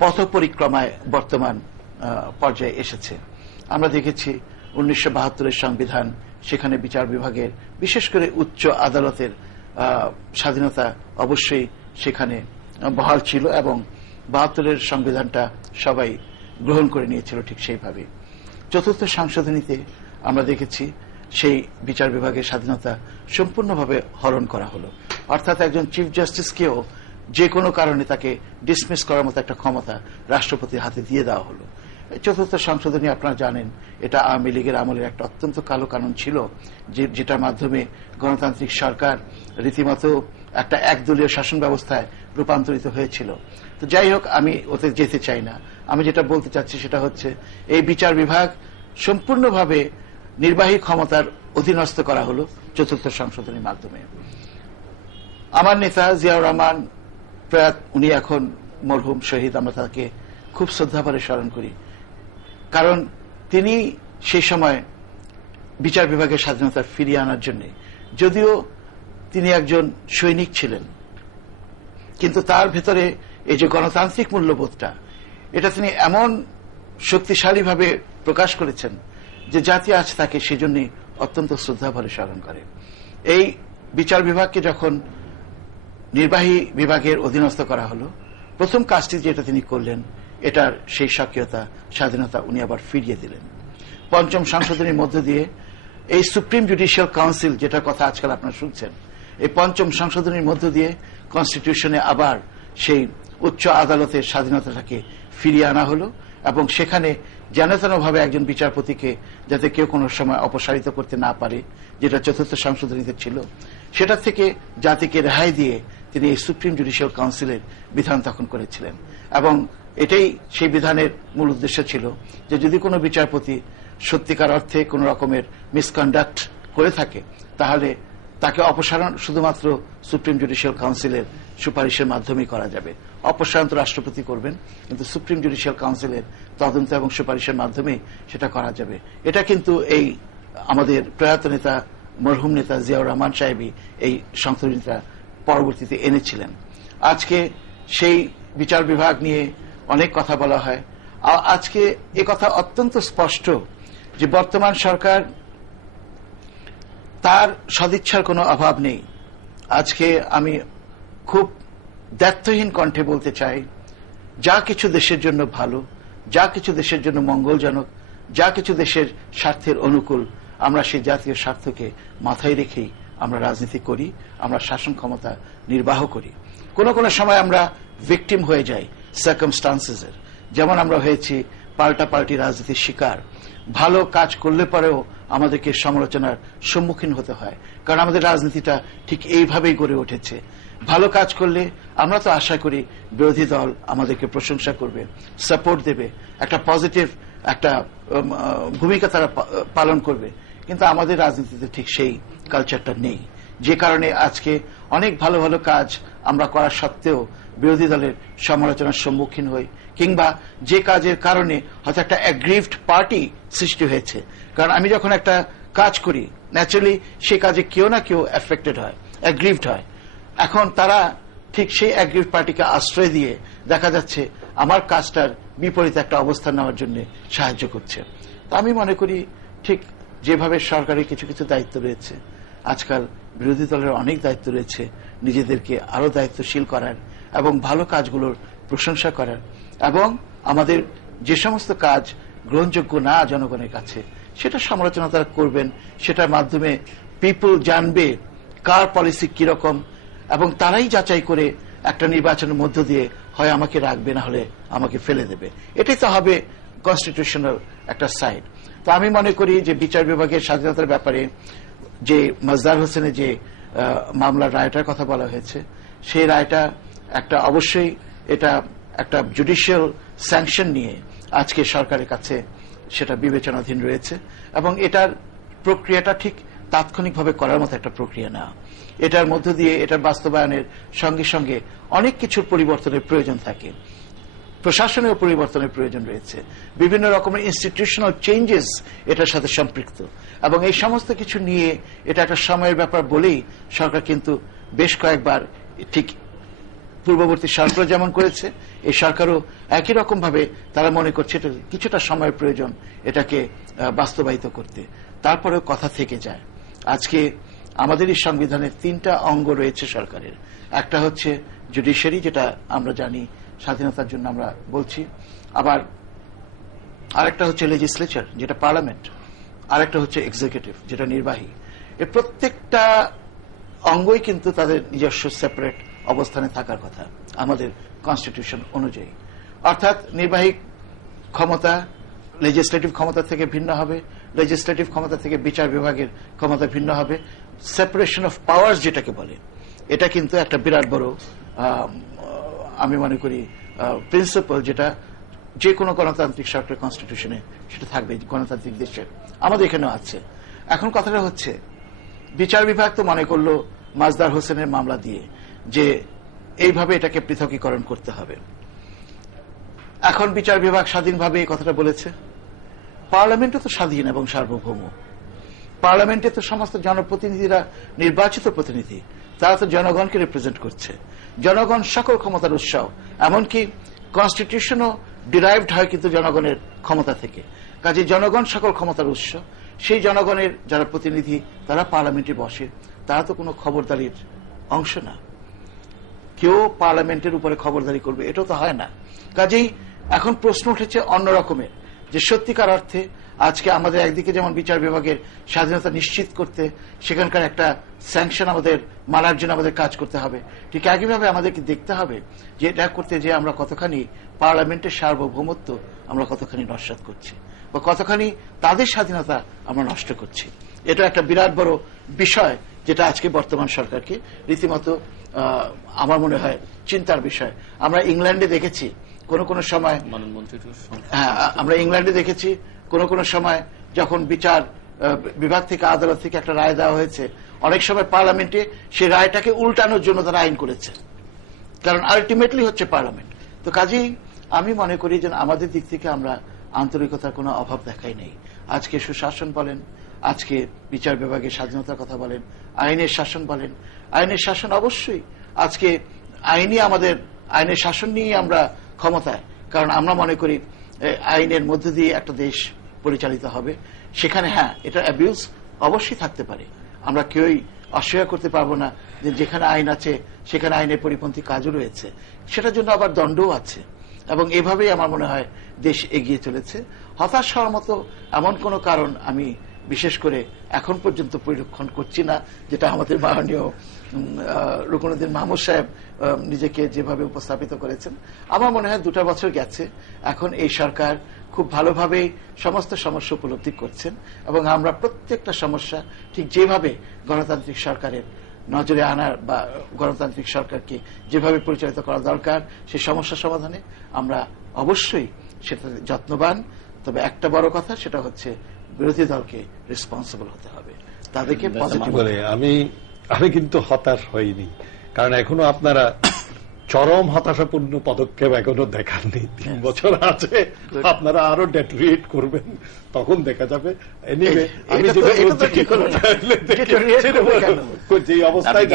পথ পরিক্রমায় বর্তমান পর্যায়ে এসেছে। আমরা দেখেছি 1972-এর সংবিধান, সেখানে বিচার বিভাগের বিশেষ করে উচ্চ আদালতের স্বাধীনতা অবশ্যই সেখানে বহাল ছিল এবং 72-এর সংবিধানটা সবাই গ্রহণ করে নিয়েছিল ঠিক সেইভাবে। চতুর্থ সংশোধনীতে আমরা দেখেছি সেই বিচার বিভাগের স্বাধীনতা সম্পূর্ণভাবে হরণ করা হলো, অর্থাৎ একজন চিফ জাস্টিসকেও যে কোনো কারণে তাকে ডিসমিস করার মতো একটা ক্ষমতা রাষ্ট্রপতির হাতে দিয়ে দেওয়া হলো। চতুর্থ সংশোধনী আপনারা জানেন এটা আওয়ামী লীগের আমলের একটা অত্যন্ত কালো কানুন ছিল, যেটার মাধ্যমে গণতান্ত্রিক সরকার রীতিমতো একটা একদলীয় শাসন ব্যবস্থায় রূপান্তরিত হয়েছিল। তো যাই হোক, আমি ওতে যেতে চাই না। আমি যেটা বলতে চাচ্ছি সেটা হচ্ছে এই বিচার বিভাগ সম্পূর্ণভাবে নির্বাহী ক্ষমতার অধীনস্থ করা হলো চতুর্থ সংশোধনীর মাধ্যমে। আমার নেতা জিয়াউর রহমান প্রয়াত উনি এখন মরহুম শহীদ, আমরা তাকে খুব শ্রদ্ধাভরে স্মরণ করি, কারণ তিনি সেই সময় বিচার বিভাগের স্বাধীনতা ফিরিয়ে আনার জন্য, যদিও তিনি একজন সৈনিক ছিলেন, কিন্তু তার ভেতরে এই যে গণতান্ত্রিক মূল্যবোধটা, এটা তিনি এমন শক্তিশালীভাবে প্রকাশ করেছেন যে জাতি আজ তাকে সেজন্য অত্যন্ত শ্রদ্ধাভরে স্মরণ করে। এই বিচার বিভাগকে যখন নির্বাহী বিভাগের অধীনস্থ করা হলো, প্রথম কাজটি যেটা তিনি করলেন, এটার সেই স্বকীয়তা, স্বাধীনতা উনি আবার ফিরিয়ে দিলেন। পঞ্চম সংশোধনীর মধ্য দিয়ে এই সুপ্রিম জুডিশিয়াল কাউন্সিল, যেটার কথা আজকাল আপনারা শুনছেন, এই পঞ্চম সংশোধনীর মধ্য দিয়ে কনস্টিটিউশনে আবার সেই উচ্চ আদালতের স্বাধীনতাটাকে ফিরিয়ে আনা হলো, এবং সেখানে যেনতেনভাবে একজন বিচারপতিকে যাতে কেউ কোনো সময় অপসারিত করতে না পারে, যেটা চতুর্থ সংশোধনীতে ছিল, সেটা থেকে জাতিকে রেহাই দিয়ে তিনি এই সুপ্রিম জুডিশিয়াল কাউন্সিলের বিধান তখন করেছিলেন। এবং এটাই সেই বিধানের মূল উদ্দেশ্য ছিল যে যদি কোনো বিচারপতি সত্যিকার অর্থে কোন রকমের মিসকন্ডাক্ট করে থাকে, তাহলে তাকে অপসারণ শুধুমাত্র সুপ্রিম জুডিশিয়াল কাউন্সিলের সুপারিশের মাধ্যমেই করা যাবে। অপসারণ তো রাষ্ট্রপতি করবেন, কিন্তু সুপ্রিম জুডিশিয়াল কাউন্সিলের তদন্ত এবং সুপারিশের মাধ্যমেই সেটা করা যাবে। এটা কিন্তু এই আমাদের প্রয়াত নেতা, মরহুম নেতা জিয়াউর রহমান সাহেবই এই সংশোধনীটা পরবর্তীতে এনেছিলেন। আজকে সেই বিচার বিভাগ নিয়ে অনেক কথা বলা হয়। আজকে এ কথা অত্যন্ত স্পষ্ট যে বর্তমান সরকার, তার সদিচ্ছার কোনো অভাব নেই। আজকে আমি খুব দ্ব্যর্থহীন কণ্ঠে বলতে চাই, যা কিছু দেশের জন্য ভালো, যা কিছু দেশের জন্য মঙ্গলজনক, যা কিছু দেশের স্বার্থের অনুকূল, আমরা সেই জাতীয় স্বার্থকে মাথায় রেখেই আমরা রাজনীতি করি, আমরা শাসন ক্ষমতা নির্বাহ করি। কোনো কোনো সময় আমরা ভিকটিম হয়ে যাই সার্কামস্টান্সেসের, যেমন আমরা হয়েছি পাল্টাপাল্টি রাজনীতির শিকার। ভালো কাজ করলে পরেও আমাদেরকে সমালোচনার সম্মুখীন হতে হয়, কারণ আমাদের রাজনীতিটা ঠিক এইভাবেই গড়ে উঠেছে। ভালো কাজ করলে আমরা তো আশা করি বিরোধী দল আমাদেরকে প্রশংসা করবে, সাপোর্ট দেবে, একটা পজিটিভ একটা ভূমিকা তারা পালন করবে, কিন্তু আমাদের রাজনীতিতে ঠিক সেই কালচারটা নেই। যে কারণে আজকে অনেক ভালো ভালো কাজ আমরা করা সত্ত্বেও বিরোধী দলের সমালোচনার সম্মুখীন হই, কিংবা যে কাজের কারণে হয়তো একটা অ্যাগ্রিভড পার্টি সৃষ্টি হয়েছে। কারণ আমি যখন একটা কাজ করি, ন্যাচারালি সেই কাজে কেউ না কেউ এফেক্টেড হয়, অ্যাগ্রিভড হয়। এখন তারা ঠিক সেই অ্যাগ্রিভড পার্টিকে আশ্রয় দিয়ে দেখা যাচ্ছে আমার কাজটার বিপরীতে একটা অবস্থান নেওয়ার জন্য সাহায্য করছে। তা আমি মনে করি ঠিক যেভাবে সরকারের কিছু কিছু দায়িত্ব রয়েছে, আজকাল বিরোধী দলের অনেক দায়িত্ব রয়েছে নিজেদেরকে আরো দায়িত্বশীল করার এবং ভালো কাজগুলোর প্রশংসা করার, এবং আমাদের যে সমস্ত কাজ গ্রহণযোগ্য না জনগণের কাছে সেটা সমালোচনা তারা করবেন। সেটার মাধ্যমে পিপল জানবে কার পলিসি কিরকম, এবং তারাই যাচাই করে একটা নির্বাচনের মধ্য দিয়ে হয় আমাকে রাখবে, না হলে আমাকে ফেলে দেবে। এটাই তো হবে কনস্টিটিউশনাল একটা সাইড। তো আমি মনে করি যে বিচার বিভাগের স্বাধীনতার ব্যাপারে যে মাজদার হোসেনের যে মামলার রায়টার কথা বলা হয়েছে, সেই রায়টা একটা অবশ্যই এটা একটা জুডিশিয়াল স্যাংশন নিয়ে আজকে সরকারের কাছে সেটা বিবেচনাধীন রয়েছে, এবং এটার প্রক্রিয়াটা ঠিক তাৎক্ষণিকভাবে করার মতো একটা প্রক্রিয়া না। এটার মধ্য দিয়ে এটার বাস্তবায়নের সঙ্গে সঙ্গে অনেক কিছুর পরিবর্তনের প্রয়োজন থাকে, প্রশাসনেও পরিবর্তনের প্রয়োজন রয়েছে, বিভিন্ন রকমের ইনস্টিটিউশনাল চেঞ্জেস এটার সাথে সম্পৃক্ত, এবং এই সমস্ত কিছু নিয়ে এটা একটা সময়ের ব্যাপার বলেই সরকার কিন্তু বেশ কয়েকবার, ঠিক পূর্ববর্তী সরকার যেমন করেছে, এই সরকারও একই রকম ভাবে তারা মনে করছে এটা কিছুটা সময়ের প্রয়োজন এটাকে বাস্তবায়িত করতে। তারপরেও কথা থেকে যায়। আজকে আমাদের এই সংবিধানের 3টা অঙ্গ রয়েছে সরকারের। একটা হচ্ছে জুডিশিয়ারি, যেটা আমরা জানি স্বাধীনতার জন্য আমরা বলছি, আবার আরেকটা হচ্ছে লেজিসলেচার, যেটা পার্লামেন্ট, আরেকটা হচ্ছে এক্সিকিউটিভ, যেটা নির্বাহী। এই প্রত্যেকটা অঙ্গই কিন্তু তাদের নিজস্ব সেপারেট অবস্থানে থাকার কথা আমাদের কনস্টিটিউশন অনুযায়ী। অর্থাৎ নির্বাহী ক্ষমতা লেজিসলেটিভ ক্ষমতা থেকে ভিন্ন হবে, লেজিসলেটিভ ক্ষমতা থেকে বিচার বিভাগের ক্ষমতা ভিন্ন হবে। সেপারেশন অফ পাওয়ার্স যেটাকে বলে, এটা কিন্তু একটা বিরাট বড় আমি মনে করি প্রিন্সিপাল, যেটা যে কোনো গণতান্ত্রিক সরকারের কনস্টিটিউশনে সেটা থাকবে, গণতান্ত্রিক দেশের আমাদের এখানেও আছে। এখন কথাটা হচ্ছে বিচার বিভাগ তো মনে করলো মাজদার হোসেনের মামলা দিয়ে যে এইভাবে এটাকে পৃথকীকরণ করতে হবে। এখন বিচার বিভাগ স্বাধীনভাবে এই কথাটা বলেছে, পার্লামেন্টও তো স্বাধীন এবং সার্বভৌম। পার্লামেন্টে তো সমস্ত জনপ্রতিনিধিরা নির্বাচিত প্রতিনিধি, তারা তো জনগণকে রিপ্রেজেন্ট করছে। জনগণ সকল ক্ষমতার উৎস, এমনকি কনস্টিটিউশনও ডিরাইভড হয় কিন্তু জনগণের ক্ষমতা থেকে। কাজে জনগণ সকল ক্ষমতার উৎস। সেই জনগণের যারা প্রতিনিধি তারা পার্লামেন্টে বসে, তারা তো কোনো খবরদারির অংশ না। কেউ পার্লামেন্টের উপরে খবরদারি করবে এটাও তো হয় না। কাজেই এখন প্রশ্ন উঠেছে অন্য রকমের, যে সত্যিকার অর্থে আজকে আমাদের একদিকে যেমন বিচার বিভাগের স্বাধীনতা নিশ্চিত করতে সেখানকার একটা স্যাংশন আমাদের মানার জন্য আমাদের কাজ করতে হবে, ঠিক একইভাবে আমাদেরকে দেখতে হবে যে এটা করতে যে আমরা কতখানি পার্লামেন্টের সার্বভৌমত্ব আমরা কতখানি নস্যাৎ করছি বা কতখানি তাদের স্বাধীনতা আমরা নষ্ট করছি। এটা একটা বিরাট বড় বিষয় যেটা আজকে বর্তমান সরকারকে রীতিমতো আমার মনে হয় চিন্তার বিষয়। আমরা ইংল্যান্ডে দেখেছি কোন সময়, হ্যাঁ আমরা ইংল্যান্ডে দেখেছি কোন সময় যখন বিচার বিভাগ থেকে আদালত থেকে একটা রায় দেওয়া হয়েছে, অনেক সময় পার্লামেন্টে সেই রায়টাকে উল্টানোর জন্য তারা আইন করেছে, কারণ আলটিমেটলি হচ্ছে পার্লামেন্ট। তো কাজেই আমি মনে করি যে আমাদের দিক থেকে আমরা আন্তরিকতার কোনো অভাব দেখাই নেই। আজকে সুশাসন বলেন, আজকে বিচার বিভাগের স্বাধীনতার কথা বলেন, আইনের শাসন বলেন, আইনের শাসন অবশ্যই আজকে আইনের শাসন নিয়ে আমরা ক্ষমতায়, কারণ আমরা মনে করি আইনের মধ্য দিয়ে একটা দেশ পরিচালিত হবে। সেখানে হ্যাঁ এটা অ্যাবিউজ অবশ্যই থাকতে পারে, আমরা কেউই অস্বীকার করতে পারবো না যে যেখানে আইন আছে সেখানে আইনের পরিপন্থী কাজও রয়েছে, সেটার জন্য আবার দণ্ডও আছে। এবং এভাবেই আমার মনে হয় দেশ এগিয়ে চলেছে। হতাশ হওয়ার মতো এমন কোনো কারণ আমি বিশেষ করে এখন পর্যন্ত পরিলক্ষণ করছি না, যেটা আমাদের মাননীয় রুকনুদ্দিন মাহমুদ সাহেব নিজেকে যেভাবে উপস্থাপিত করেছেন। আমার মনে হয় 2 বছর গেছে, এখন এই সরকার খুব ভালোভাবে সমস্ত সমস্যা উপলব্ধি করছেন এবং আমরা প্রত্যেকটা সমস্যা ঠিক যেভাবে গণতান্ত্রিক সরকারের নজরে আনার বা গণতান্ত্রিক সরকারকে যেভাবে পরিচালিত করা দরকার সেই সমস্যা সমাধানে আমরা অবশ্যই সেটাতে যত্নবান। তবে একটা বড় কথা, সেটা হচ্ছে বিরোধী দলকে রেসপন্সিবল হতে হবে, তাদেরকে পজিটিভ। আমি কিন্তু হতাশ হইনি, কারণ এখনো আপনারা চরম হতাশাপূর্ণ পদক্ষেপ এখনো দেখাননি। 3 বছর আছে, আপনারা আরো ডেটোরিয়েট করবেন, তখন দেখা যাবে। এনিওয়ে আমি যে অবস্থায়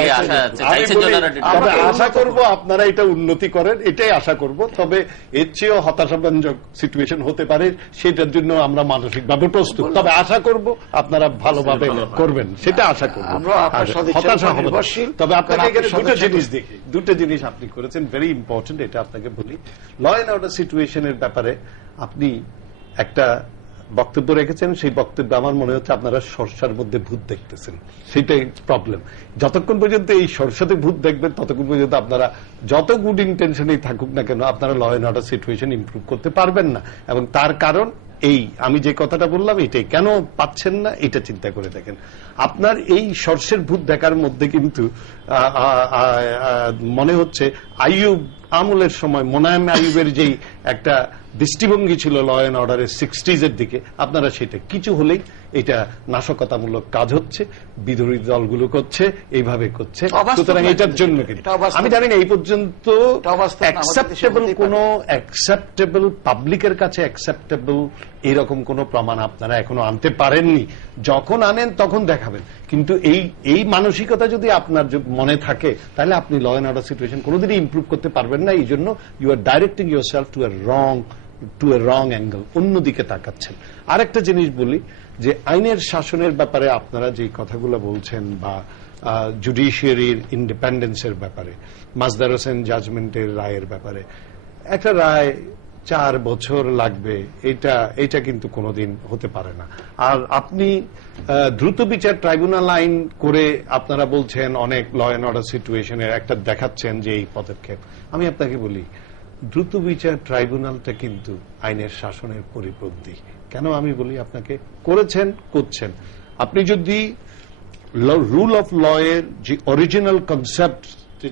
তবে আশা করব আপনারা এটা উন্নতি করেন, এটাই আশা করব। তবে এর চেয়েও হতাশাব্যঞ্জক সিচুয়েশন হতে পারে, সেটার জন্য আমরা মানসিকভাবে প্রস্তুত। তবে আশা করব আপনারা ভালোভাবে করবেন, সেটা আশা করব। হতাশা হবে। তবে আপনাকে এখানে দুটো জিনিস আপনি করেছেন ভেরি ইম্পর্টেন্ট, এটা আপনাকে বলি। ল এন্ড অর্ডার সিচুয়েশনের ব্যাপারে আপনি একটা বক্তব্য রেখেছেন, সেই বক্তব্য আমার মনে হচ্ছে আপনারা সরষার মধ্যে ভূত দেখতেছেন, সেটাই প্রবলেম। যতক্ষণ পর্যন্ত এই সরষাতে ভূত দেখবেন ততক্ষণ পর্যন্ত আপনারা যত গুড ইন্টেনশনেই থাকুক না কেন আপনারা law and order situation improve করতে পারবেন না। এবং তার কারণ এই আমি যে কথাটা বললাম, এটাই কেন পাচ্ছেন না এটা চিন্তা করে দেখেন। আপনার এই সর্ষের ভূত দেখার মধ্যে কিন্তু মনে হচ্ছে আইয়ুব আমলের সময় মোনায়েম আইয়ুবের যেই একটা দৃষ্টিভঙ্গি ছিল ল এন্ড অর্ডারের 60s এর দিকে, আপনারা সেটা কিছু হলেই এটা নাশকতামূলক কাজ হচ্ছে, বিরোধী দলগুলো করছে, এইভাবে করছে। সুতরাং এটার জন্য আমি জানি না এই পর্যন্ত অ্যাকসেপ্টেবল পাবলিকের কাছে অ্যাকসেপ্টেবল এরকম কোন প্রমাণ আপনারা এখনো আনতে পারেননি। যখন আনেন তখন দেখাবেন, কিন্তু এই মানসিকতা যদি আপনার মনে থাকে তাহলে আপনি ল এন্ড অর্ডার সিচুয়েশন কোনোদিনই ইমপ্রুভ করতে পারবেন না। এই জন্য you are directing yourself to a wrong angle, অন্যদিকে তাকাচ্ছেন। আরেকটা জিনিস বলি যে আইনের শাসনের ব্যাপারে আপনারা যে কথাগুলো বলছেন বা জুডিশিয়ারির ইন্ডিপেন্ডেন্সের ব্যাপারে, মাজদার হোসেন জাজমেন্টের রায়ের ব্যাপারে, একটা রায় 4 বছর লাগবে, এটা কিন্তু কোনোদিন হতে পারে না। আর আপনি দ্রুত বিচার ট্রাইব্যুনাল আইন করে আপনারা বলছেন অনেক ল এন্ড অর্ডার সিচুয়েশনের একটা দেখাচ্ছেন যে এই পদক্ষেপ। আমি আপনাকে বলি দ্রুত বিচার ট্রাইব্যুনালটা কিন্তু আইনের শাসনের পরিপন্থী। কেন আমি বলি আপনাকে, করছেন আপনি যদি রুল অফ ল এর যে অরিজিনাল কনসেপ্ট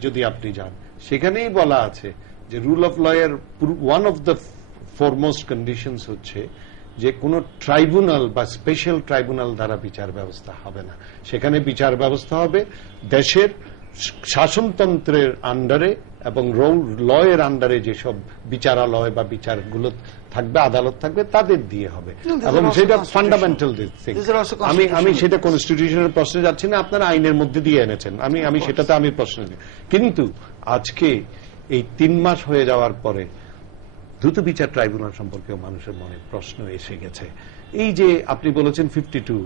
যদি আপনি যান, সেখানেই বলা আছে যে রুল অফ ল এর one of the foremost conditions হচ্ছে যে কোন ট্রাইব্যুনাল বা স্পেশাল ট্রাইব্যুনাল দ্বারা বিচার ব্যবস্থা হবে না, সেখানে বিচার ব্যবস্থা হবে দেশের শাসনতন্ত্রের আন্ডারে এবং ল এর আন্ডারে যেসব বিচারালয় বা বিচারগুলো থাকবে, আদালত থাকবে, তাদের দিয়ে হবে। এবং সেটা ফান্ডামেন্টাল থিং। আমি সেটা কনস্টিটিউশনের প্রশ্নে যাচ্ছি না, আপনারা আইনের মধ্যে দিয়ে এনেছেন, আমি সেটাতে আমি প্রশ্ন দিই। কিন্তু আজকে এই 3 মাস হয়ে যাওয়ার পরে দ্রুত বিচার ট্রাইব্যুনাল সম্পর্কেও মানুষের মনে প্রশ্ন এসে গেছে। এই যে আপনি বলেছেন 52,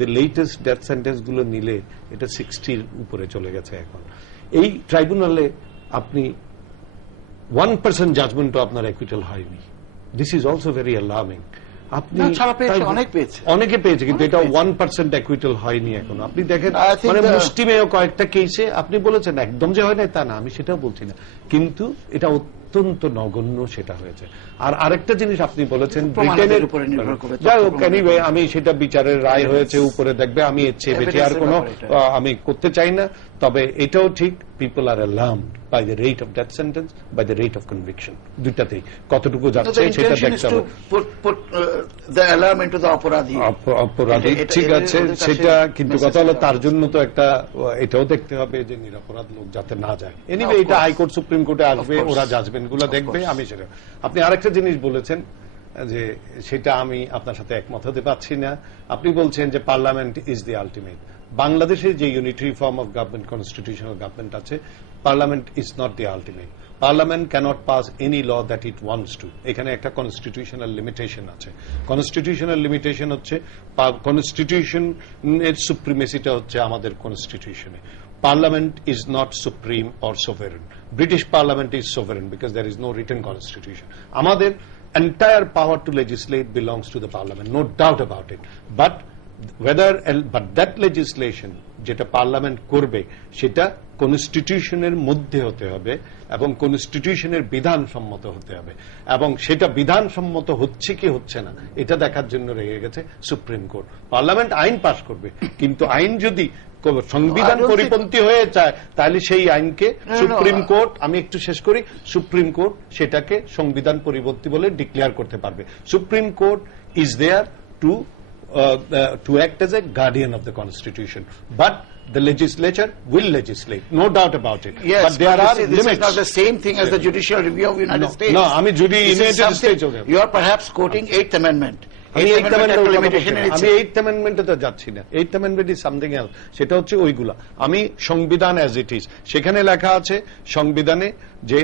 দ্য লেটেস্ট ডেথ সেন্টেন্স গুলো নিলে এটা 60-র উপরে চলে গেছে এখন। এই ট্রাইব্যুনালে আপনি 1% জাজমেন্টও আপনার অ্যাকুইটাল হয়নি। This is also very alarming. আপনি অনেকে পেয়েছে, কিন্তু এটা 1% অ্যাকুইটাল হয়নি এখন। আপনি দেখেন, মানে মুষ্টিমেয় কয়েকটা কেসে আপনি বলেছেন একদম যে হয় না তা না, আমি সেটাও বলছি না, কিন্তু এটা অত্যন্ত নগণ্য সেটা হয়েছে। আর আরেকটা জিনিস আপনি বলেছেন ব্রিটেনের উপরে নির্ভর করে, যাই হোক, এনিওয়ে আমি সেটা বিচারের রায় হয়েছে উপরে দেখবে, আমি এর চেয়ে বেশি আর কোনো আমি করতে চাই না। তবে এটাও ঠিক, people are alarmed by the rate of death sentence, by the rate of conviction, দুইটাতেই কতটুকু যাচ্ছে সেটা দেখতে হবে। অপরাধী ঠিক আছে সেটা, কিন্তু কথা হলো তার জন্য তো একটা এটাও দেখতে হবে যে নিরপরাধ লোক যাতে না যায়। এনিওয়ে এটা হাইকোর্ট সুপ্রিম কোর্টে আসবে, ওরা জাজমেন্ট গুলো দেখবে। আমি সেটা, আপনি আরেকটা জিনিস বলেছেন যে সেটা আমি আপনার সাথে একমত হতে পারছি না। আপনি বলছেন যে পার্লামেন্ট ইজ দি আলটিমেট। বাংলাদেশের যে unitary form of government, constitutional government আছে, parliament is not the ultimate. Parliament cannot pass any law that it wants to. এখানে একটা কনস্টিটিউশনাল লিমিটেশন আছে। কনস্টিটিউশনাল লিমিটেশন হচ্ছে কনস্টিটিউশনের সুপ্রিমেসিটা হচ্ছে আমাদের কনস্টিটিউশনে। Parliament is not supreme or sovereign. British Parliament is sovereign because there is no written constitution. Amader entire power to legislate belongs to the Parliament, no doubt about it. But that legislation যেটা parliament করবে সেটা কনস্টিটিউশনের মধ্যে হতে হবে এবং কনস্টিটিউশনের বিধানসম্মত হতে হবে, এবং সেটা বিধানসম্মত হচ্ছে কি হচ্ছে না এটা দেখার জন্য রেখে গেছে সুপ্রিম কোর্ট। পার্লামেন্ট আইন পাশ করবে, কিন্তু আইন যদি সংবিধান পরিপন্থী হয়ে যায় তাহলে সেই আইনকে সুপ্রিম কোর্ট, আমি একটু শেষ করি, সুপ্রিম কোর্ট সেটাকে সংবিধান পরিপন্থী বলে ডিক্লেয়ার করতে পারবে। Supreme Court is there to act as a guardian of the constitution, but the legislature will legislate, no doubt about it. Yes, but there are this limits. is not the same thing as the judicial review of United States. No, I mean United States. You are perhaps quoting 8th Amendment. আমি 8th amendment তো যাচ্ছি না। 8th amendment is something else. সেটা হচ্ছে ওইগুলা। আমি সংবিধান as it is, সেখানে লেখা আছে সংবিধানে যে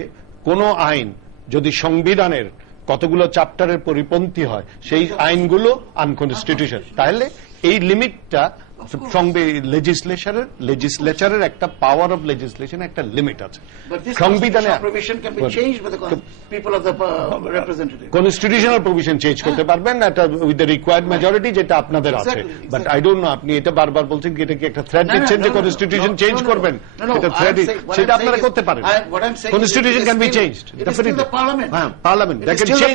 কোন আইন যদি সংবিধানের কতগুলো চ্যাপ্টারের পরিপন্থী হয় সেই আইনগুলো আনকনস্টিটিউশনাল। তাহলে এই লিমিটটা লেজিসলেচারের একটা পাওয়ার অফ লেজিসলেশন একটা লিমিট আছে সংবিধানে। কনস্টিটিউশনাল প্রভিশন চেঞ্জ করতে পারবেন একটা উইথ দ্য রিকোয়ার্ড মেজরিটি, যেটা আপনাদের আছে। বাট আই ডোন্ট নো, আপনি এটা বারবার বলছেন কি এটা কি একটা থ্রেট দিচ্ছেন যে কনস্টিটিউশন চেঞ্জ করবেন? এটা থ্রেট, সেটা আপনারা করতে পারেন। Constitution can be changed definitely. হ্যাঁ, parliament that can change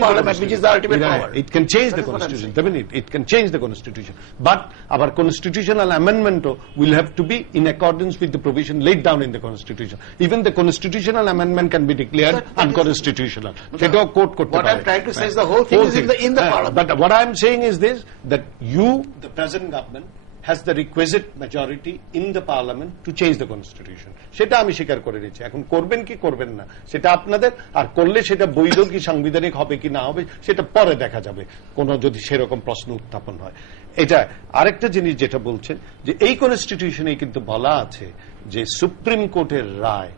it can change the constitution, definitely it can change the constitution. But আবার constitutional amendment will have to be in accordance with the provision laid down in the constitution. Even the constitutional amendment can be declared unconstitutional. সেটাও court করতে পারে। What I'm trying to say is the whole thing is in the parliament. But what I'm saying is this, that you, the present government, has the requisite majority in the parliament to change the constitution. সেটা আমি স্বীকার করে নিচ্ছি। এখন করবেন কি করবেন না সেটা আপনাদের, আর করলে সেটা বৈধ কি সাংবিধানিক হবে কি না হবে সেটা পরে দেখা যাবে, কোন যদি সেরকম প্রশ্ন উত্থাপন হয়। এটা আরেকটা জিনিস যেটা বলছেন যে এই কনস্টিটিউশনে কিন্তু বলা আছে যে সুপ্রিম কোর্টের রায়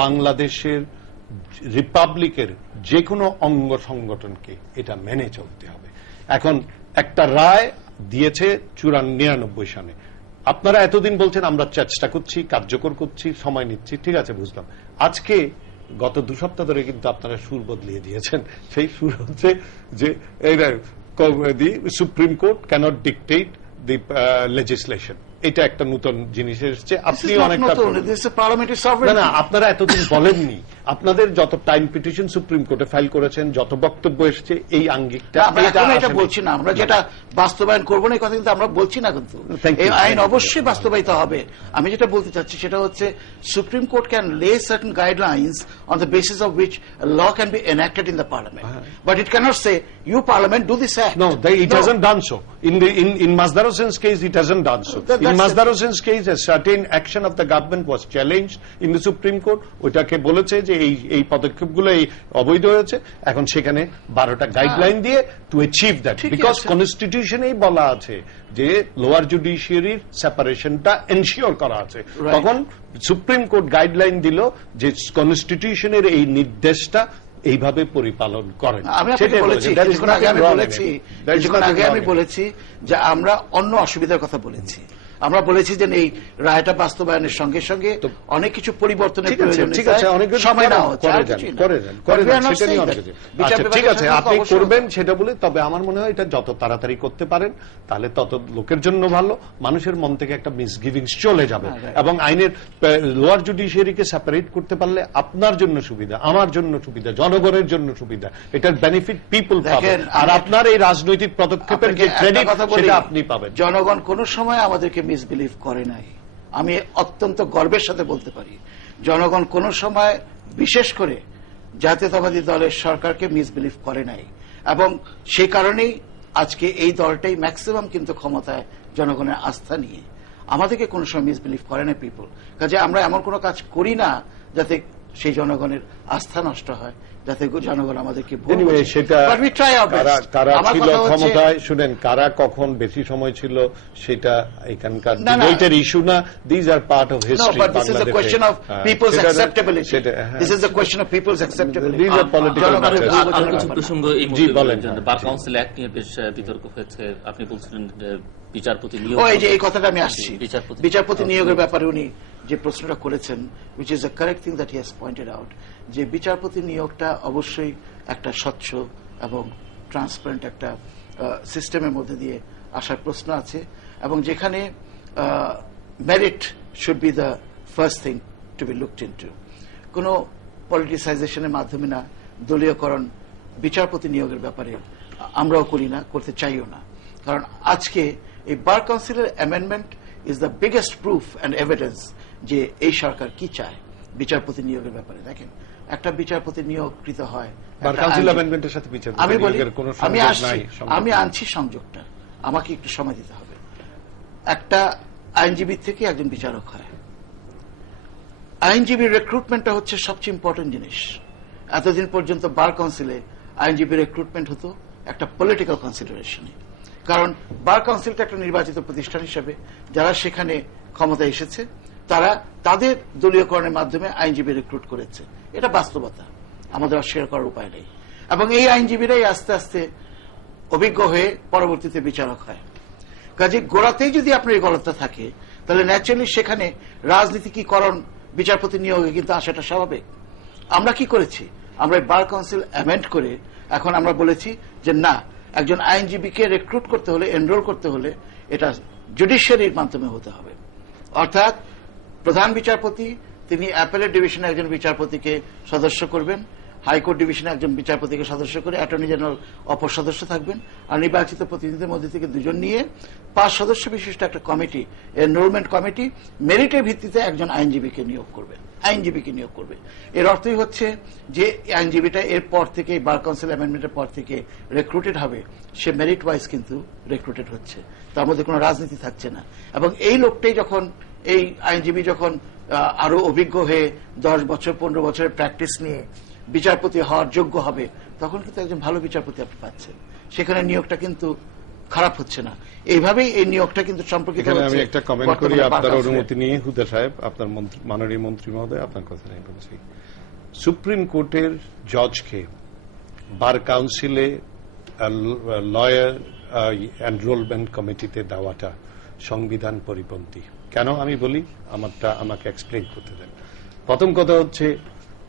বাংলাদেশের রিপাবলিকের যে কোনো অঙ্গ সংগঠনকে এটা মেনে চলতে হবে। এখন একটা রায় দিয়েছে 94 সালে, আপনারা এতদিন বলছেন আমরা চেষ্টা করছি, কার্যকর করছি, সময় নিচ্ছি, ঠিক আছে বুঝলাম। আজকে গত 2 সপ্তাহ ধরে কিন্তু আপনারা সুর বদলিয়ে দিয়েছেন। সেই সুর হচ্ছে যে the Supreme Court cannot dictate the legislation. এটা একটা নতুন জিনিস এসেছে। আপনি অনেকটা না, আপনারা এতদিন বলেননি। আপনাদের যত টাইম পিটিশন সুপ্রিম কোর্টে ফাইল করেছেন, যত বক্তব্য এসেছে, এই আঙ্গিকটা এটা বলছি না আমরা যেটা বাস্তবায়ন করবো না এই কথা কিন্তু আমরা বলছি না, কিন্তু এই আইন অবশ্যই বাস্তবায়িত হবে। আমি যেটা বলতে চাচ্ছি সেটা হচ্ছে সুপ্রিম কোর্ট ক্যান লে certain guidelines on the basis of which a law can be enacted in the parliament, but it cannot say you parliament do this act. No, it hasn't done so. In Masdar Hossain's case it hasn't done so. In Masdar Hossain's case a certain action of the government was challenged in the Supreme Court. ওটাকে বলেছে যে এই পদক্ষেপগুলো এই অবৈধ হয়েছে, এখন সেখানে 12টা গাইডলাইন দিয়ে টু অ্যাচিভ দ্যাট, ঠিকই বিকজ আছে। কনস্টিটিউশনেই বলা আছে যে লোয়ার জুডিশিয়ারির সেপারেশনটা এনশিওর করা আছে। Right. তখন সুপ্রিম কোর্ট গাইডলাইন দিল যে কনস্টিটিউশনের এই নির্দেশটা এইভাবে পরিপালন করেন। আমি আপনাকে বলেছি, কিছুক্ষণ আগে আমি বলেছি যে আমরা অন্য অসুবিধার কথা বলেছি। আমরা বলেছি যে এই রায়টা বাস্তবায়নের সঙ্গে সঙ্গে অনেক কিছু পরিবর্তনের প্রয়োজন ঠিক আছে, অনেক সময় নেওয়া হচ্ছে, ঠিক আছে, আপনি করবেন সেটা বলে। তবে আমার মনে হয় এটা যত তাড়াতাড়ি করতে পারেন তাহলে তত লোকের জন্য ভালো, মানুষের মন থেকে একটা মিসগিভিংস চলে যাবে, এবং আইনের লোয়ার জুডিশিয়ারিকে সেপারেট করতে পারলে আপনার জন্য সুবিধা, আমার জন্য সুবিধা, জনগণের জন্য সুবিধা, এটার বেনিফিট পিপল পাবেন, আর আপনার এই রাজনৈতিক পদক্ষেপের যে ক্রেডিট সেটা আপনি পাবেন। জনগণ কোন সময় আমাদেরকে মিসবিলিভ করে নাই, আমি অত্যন্ত গর্বের সাথে বলতে পারি। জনগণ কোন সময় বিশেষ করে জাতীয়তাবাদী দলের সরকারকে মিসবিলিভ করে নাই, এবং সেই কারণেই আজকে এই দলটাই ম্যাক্সিমাম কিন্তু ক্ষমতায় জনগণের আস্থা নিয়ে। আমাদেরকে কোন সময় মিসবিলিভ করে না পিপল, কাজে আমরা এমন কোন কাজ করি না যাতে সেই জনগণের আস্থা নষ্ট হয়, যাতে জনগণ আমাদেরকে সেটা কারা ছিল ক্ষমতায়, শুনেন কারা কখন বেশি সময় ছিল সেটা এখানকার ডিবেটের ইস্যু না। This are part of history. But this is a question of people's acceptability. This is a question of people's acceptability. These are political matters. আর কিছু প্রসঙ্গ এই মুহূর্তে বার কাউন্সিল অ্যাক্ট নিয়ে বেশ বিতর্ক হয়েছে। আপনি বলছিলেন বিচারপতি নিয়োগ, এই যে এই কথাটা আমি আসছি, বিচারপতি নিয়োগের ব্যাপারে উনি যে প্রশ্নটা করেছেন, which is a correct thing that he has pointed out, যে বিচারপতি নিয়োগটা অবশ্যই একটা স্বচ্ছ এবং ট্রান্সপারেন্ট একটা সিস্টেমের মধ্যে দিয়ে আসার প্রশ্ন আছে, এবং যেখানে merit should be the first thing to be looked into. কোনো পলিটিসাইজেশনের মাধ্যমে না, দলীয়করণ বিচারপতি নিয়োগের ব্যাপারে আমরাও করি না, করতে চাইও না। কারণ আজকে এই বার কাউন্সিলের amendment is the biggest proof and evidence যে এই সরকার কি চায় বিচারপতি নিয়োগের ব্যাপারে। দেখেন, একটা বিচারপতি নিয়োগকৃত হয়, আমি আনছি সংযোগটা, আমাকে একটু সময় দিতে হবে। একটা আইনজীবী থেকে একজন বিচারক হয়, আইনজীবীর রিক্রুটমেন্টটা হচ্ছে সবচেয়ে ইম্পর্টেন্ট জিনিস। এতদিন পর্যন্ত বার কাউন্সিলে আইনজীবী রিক্রুটমেন্ট হতো একটা পলিটিক্যাল কনসিডারেশনে, কারণ বার কাউন্সিলটা একটা নির্বাচিত প্রতিষ্ঠান হিসেবে যারা সেখানে ক্ষমতায় এসেছে তারা তাদের দলীয়করণের মাধ্যমে আইনজীবী রিক্রুট করেছে, এটা বাস্তবতা, আমাদের অস্বীকার করার উপায় নেই। এবং এই আইনজীবীরাই আস্তে আস্তে অভিজ্ঞ হয়ে পরবর্তীতে বিচারক হয়। কাজে গোড়াতেই যদি আপনার এই গলতটা থাকে, তাহলে ন্যাচারালি সেখানে রাজনীতিকীকরণ বিচারপতি নিয়োগে কিন্তু আসাটা স্বাভাবিক। আমরা কি করেছি, আমরা বার কাউন্সিল অ্যামেন্ড করে এখন আমরা বলেছি যে না, একজন আইনজীবীকে রিক্রুট করতে হলে, এনরোল করতে হলে এটা জুডিশিয়ারির মাধ্যমে হতে হবে। অর্থাৎ প্রধান বিচারপতি তিনি অ্যাপেলেট ডিভিশনে একজন বিচারপতিকে সদস্য করবেন, হাইকোর্ট ডিভিশনে একজন বিচারপতিকে সদস্য করে, অ্যাটর্নি জেনারেল অপর সদস্য থাকবেন, আর নির্বাচিত প্রতিনিধিদের মধ্যে থেকে দুজন নিয়ে 5 সদস্য বিশিষ্ট একটা কমিটি, এনরোলমেন্ট কমিটি, মেরিটের ভিত্তিতে একজন আইনজীবীকে নিয়োগ করবে। এর অর্থই হচ্ছে যে আইনজীবীটা এর পর থেকে, বার কাউন্সিল অ্যামেন্ডমেন্টের পর থেকে রিক্রুটেড হবে, সে মেরিট ওয়াইজ কিন্তু রিক্রুটেড হচ্ছে, তার মধ্যে কোনো রাজনীতি থাকছে না। এবং এই লোকটাই যখন, এই আইনজীবী যখন আরো অভিজ্ঞ হয়ে 10 বছর 15 বছরের প্র্যাকটিস নিয়ে বিচারপতি হওয়ার যোগ্য হবে, তখন কিন্তু একজন ভালো বিচারপতি আপনি পাচ্ছেন, সেখানে নিয়োগটা কিন্তু খারাপ হচ্ছে না। এইভাবেই এই নিয়োগটা কিন্তু সম্পর্কিত হচ্ছে। আমি একটা কমেন্ট করি আপনার অনুমতি নিয়ে। হুদা সাহেব, আপনার মাননীয় মন্ত্রী মহোদয়, আপনার কথা নিয়ে বলছি, সুপ্রিম কোর্টের জজকে বার কাউন্সিলে লয়ার এনরোলমেন্ট কমিটিতে দেওয়াটা সংবিধান পরিপন্থী। কেন আমি বলি, আমাকে এক্সপ্লেইন করতে দেন। প্রথম কথা হচ্ছে,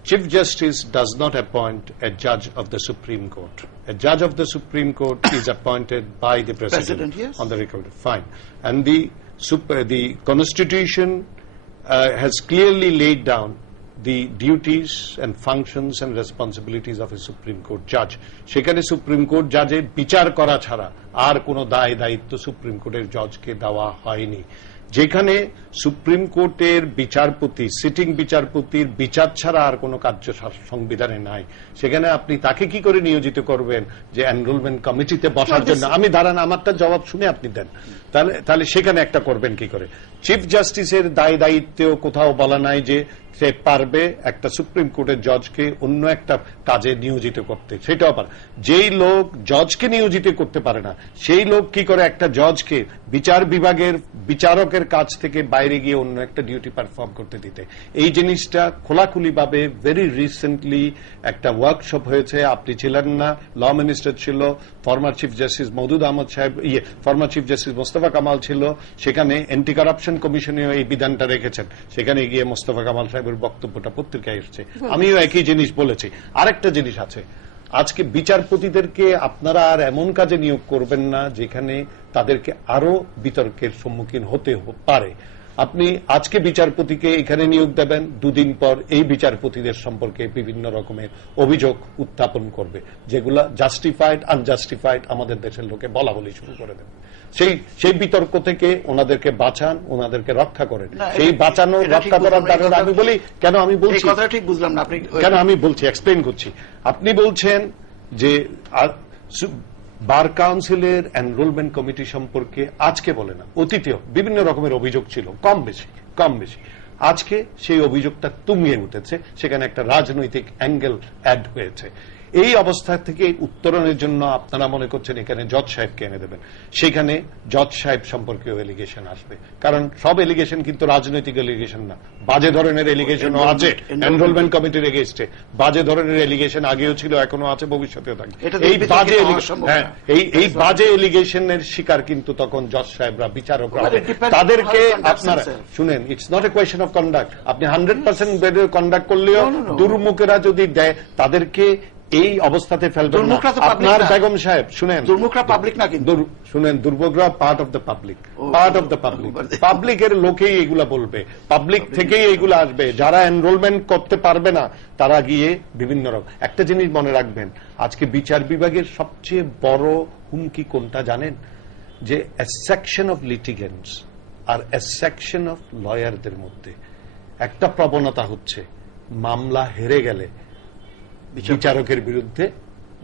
Chief Justice does not appoint a judge of the Supreme Court. A judge of the Supreme Court is appointed by the President yes. on the record. Fine. And the Constitution has clearly laid down the duties and functions and responsibilities of a Supreme Court judge. সেখানে supreme court জাজের বিচার করা ছাড়া আর কোনো দায়িত্ব supreme কোর্টের জজকে দেওয়া হয়নি। যেখানে সুপ্রিম কোর্টের বিচারপতি, সিটিং বিচারপতির বিচার ছাড়া আর কোনো কার্য সংবিধানে নাই, সেখানে আপনি তাকে কি করে নিয়োজিত করবেন যে এনরোলমেন্ট কমিটিতে বসার জন্য? আমি দাঁড়ান, আমারটা জবাব শুনে আপনি দেন। তাহলে সেখানে একটা করবেন কি করে? চিফ জাস্টিসের দায়িত্বেও কোথাও বলা নাই যে সে পারবে একটা সুপ্রিম কোর্টের জজকে অন্য একটা কাজে নিয়োজিত করতে, সেটাও পারে। যেই লোক জজকে নিয়োজিত করতে পারে না, সেই লোক কি করে একটা জজকে বিচার বিভাগের বিচারকের কাছ থেকে বাইরে গিয়ে অন্য একটা ডিউটি পারফর্ম করতে দিতে। এই জিনিসটা খোলাখুলিভাবে ভেরি রিসেন্টলি একটা ওয়ার্কশপ হয়েছে, আপনি ছিলেন না, ল মিনিস্টার ছিল, former chief justice Moudud Ahmed সাহেব, former chief justice Mustafa Kamal ছিল, সেখানে অ্যান্টি কারাপশন কমিশনেও এই বিধানটা রেখেছেন। সেখানে গিয়ে মোস্তফা কামাল সাহেবের বক্তব্যটা পত্রিকায় এসেছে, আমিও একই জিনিস বলেছি। আরেকটা জিনিস আছে, আজকে বিচারপতিদেরকে আপনারা আর এমন কাজে নিয়োগ করবেন না যেখানে তাদেরকে আরো বিতর্কের সম্মুখীন হতে পারে। আপনি আজকে বিচারপতিকে এখানে নিয়োগ দেবেন, দুদিন পর এই বিচারপতিদের সম্পর্কে বিভিন্ন রকমের অভিযোগ উত্থাপন করবে, যেগুলা জাস্টিফাইড আনজাস্টিফাইড আমাদের দেশের লোকে বলা বলি শুরু করে দেবে। সেই বিতর্ক থেকে ওনাদেরকে বাঁচান, ওনাদেরকে রক্ষা করেন। সেই বাঁচানো রক্ষা করার দ্বারা আমি বলি, কেন আমি বলছি কথা ঠিক বুঝলাম না, আপনি কেন আমি বলছি, এক্সপ্লেইন করছি। আপনি বলছেন যে বার কাউন্সিলের এনরোলমেন্ট কমিটি সম্পর্কে আজকে বলে না, অতীতেও বিভিন্ন রকমের অভিযোগ ছিল, কম বেশি। আজকে সেই অভিযোগটা তুঙ্গে উঠেছে, সেখানে একটা রাজনৈতিক অ্যাঙ্গেল অ্যাড হয়েছে। এই অবস্থা থেকে উত্তরণের জন্য আপনারা মনে করছেন এখানে জজ সাহেবকে এনে দেবেন, সেখানে জজ সাহেব সম্পর্কেও এলিগেশন আসবে। কারণ সব এলিগেশন কিন্তু রাজনৈতিক এলিগেশন না, বাজে ধরনের এলিগেশনও আছে এনরোলমেন্ট কমিটির এগেইনস্টে। বাজে ধরনের এলিগেশন আগেও ছিল, এখনো আছে, ভবিষ্যতেও থাকবে। এই বাজে এলিগেশনের শিকার কিন্তু তখন জজ সাহেবরা, বিচারকরা, তাদেরকে আপনারা শুনেন, it's not a question of conduct. আপনি 100% বেডের কন্ডাক্ট করলেও দুর্মুখেরা যদি দেয়, তাদেরকে এই অবস্থাতে ফেলবেন না। আপনার বেগম সাহেব শুনেন, দুর্মুখরা পাবলিক না, কিন্তু শুনেন, দুর্ভোগরা পার্ট অফ দ্য পাবলিক, পাবলিকের লোকেই এগুলা বলবে, পাবলিক থেকেই এগুলো আসবে। যারা এনরোলমেন্ট করতে পারবে না তারা গিয়ে বিভিন্ন রকম। একটা জিনিস মনে রাখবেন, আজকে বিচার বিভাগের সবচেয়ে বড় হুমকি কোনটা জানেন? যে এ সেকশন অফ লিটিগেন্টস আর এ সেকশন অফ লয়ারদের মধ্যে একটা প্রবণতা হচ্ছে, মামলা হেরে গেলে বিচারকের বিরুদ্ধে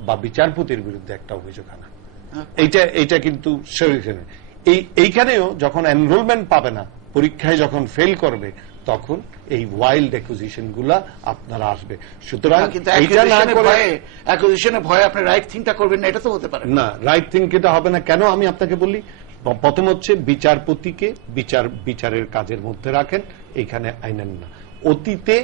বা বিচারপতির বিরুদ্ধে একটা অভিযোগ আনা। এইটা কিন্তু এইখানেও যখন এনরোলমেন্ট পাবে না, পরীক্ষায় যখন ফেল করবে, তখন এই ওয়াইল্ড অ্যাকুজিশন গুলা আপনারা আসবে। সুতরাং অ্যাকুজিশনের ভয়ে আপনি রাইট থিংটা করবেন না, এটা তো হতে পারে না। রাইট থিং এটা হবে না কেন আমি আপনাকে বলি। প্রথম হচ্ছে বিচারপতিকে বিচারের কাজের মধ্যে রাখেন, এখানে আইনেন না। অতীতে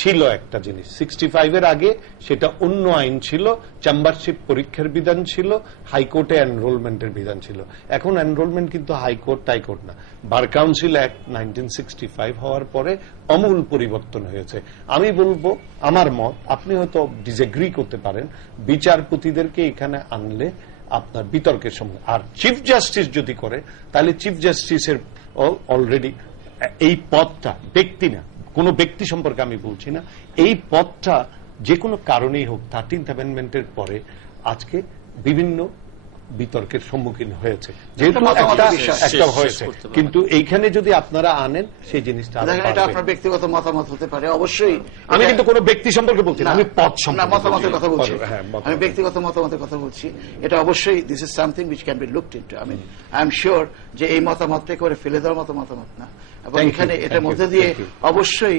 ছিল একটা জিনিস, 65-এর আগে সেটা অন্য আইন ছিল, চেম্বারশিপ পরীক্ষার বিধান ছিল, হাইকোর্টে এনরোলমেন্টের বিধান ছিল। এখন এনরোলমেন্ট কিন্তু হাইকোর্ট টাইকোর্ট না, বার কাউন্সিল অ্যাক্ট 1965 হওয়ার পরে আমূল পরিবর্তন হয়েছে। আমি বলবো, আমার মত, আপনি হয়তো ডিসএগ্রি করতে পারেন, বিচারপতিদেরকে এখানে আনলে আপনার বিতর্কের সময়। আর চিফ জাস্টিস যদি করে, তাহলে চিফ জাস্টিসের অলরেডি এই পদটা, ব্যক্তি না, কোন ব্যক্তি সম্পর্কে আমি বলছি না, এই পদটা যে কোনো কারণেই হোক 13th অ্যামেন্ডমেন্টের পরে আজকে বিভিন্ন বিতর্কের সম্মুখীন হয়েছে, যেহেতু একটা হয়েছে। কিন্তু এইখানে যদি আপনারা আনেন, সেই জিনিসটা আপনার ব্যক্তিগত মতামত হতে পারে, অবশ্যই। আমি কিন্তু কোনো ব্যক্তি সম্পর্কে বলছি না, আমি পদ সম্পর্কে মতামতের কথা বলছি, আমি ব্যক্তিগত মতামতের কথা বলছি। এটা অবশ্যই this is something which can be looked into. I am sure যে এই মতামতটা করে ফেলে দেওয়ার মতো মতামত না, এবং এখানে এটার মধ্যে দিয়ে অবশ্যই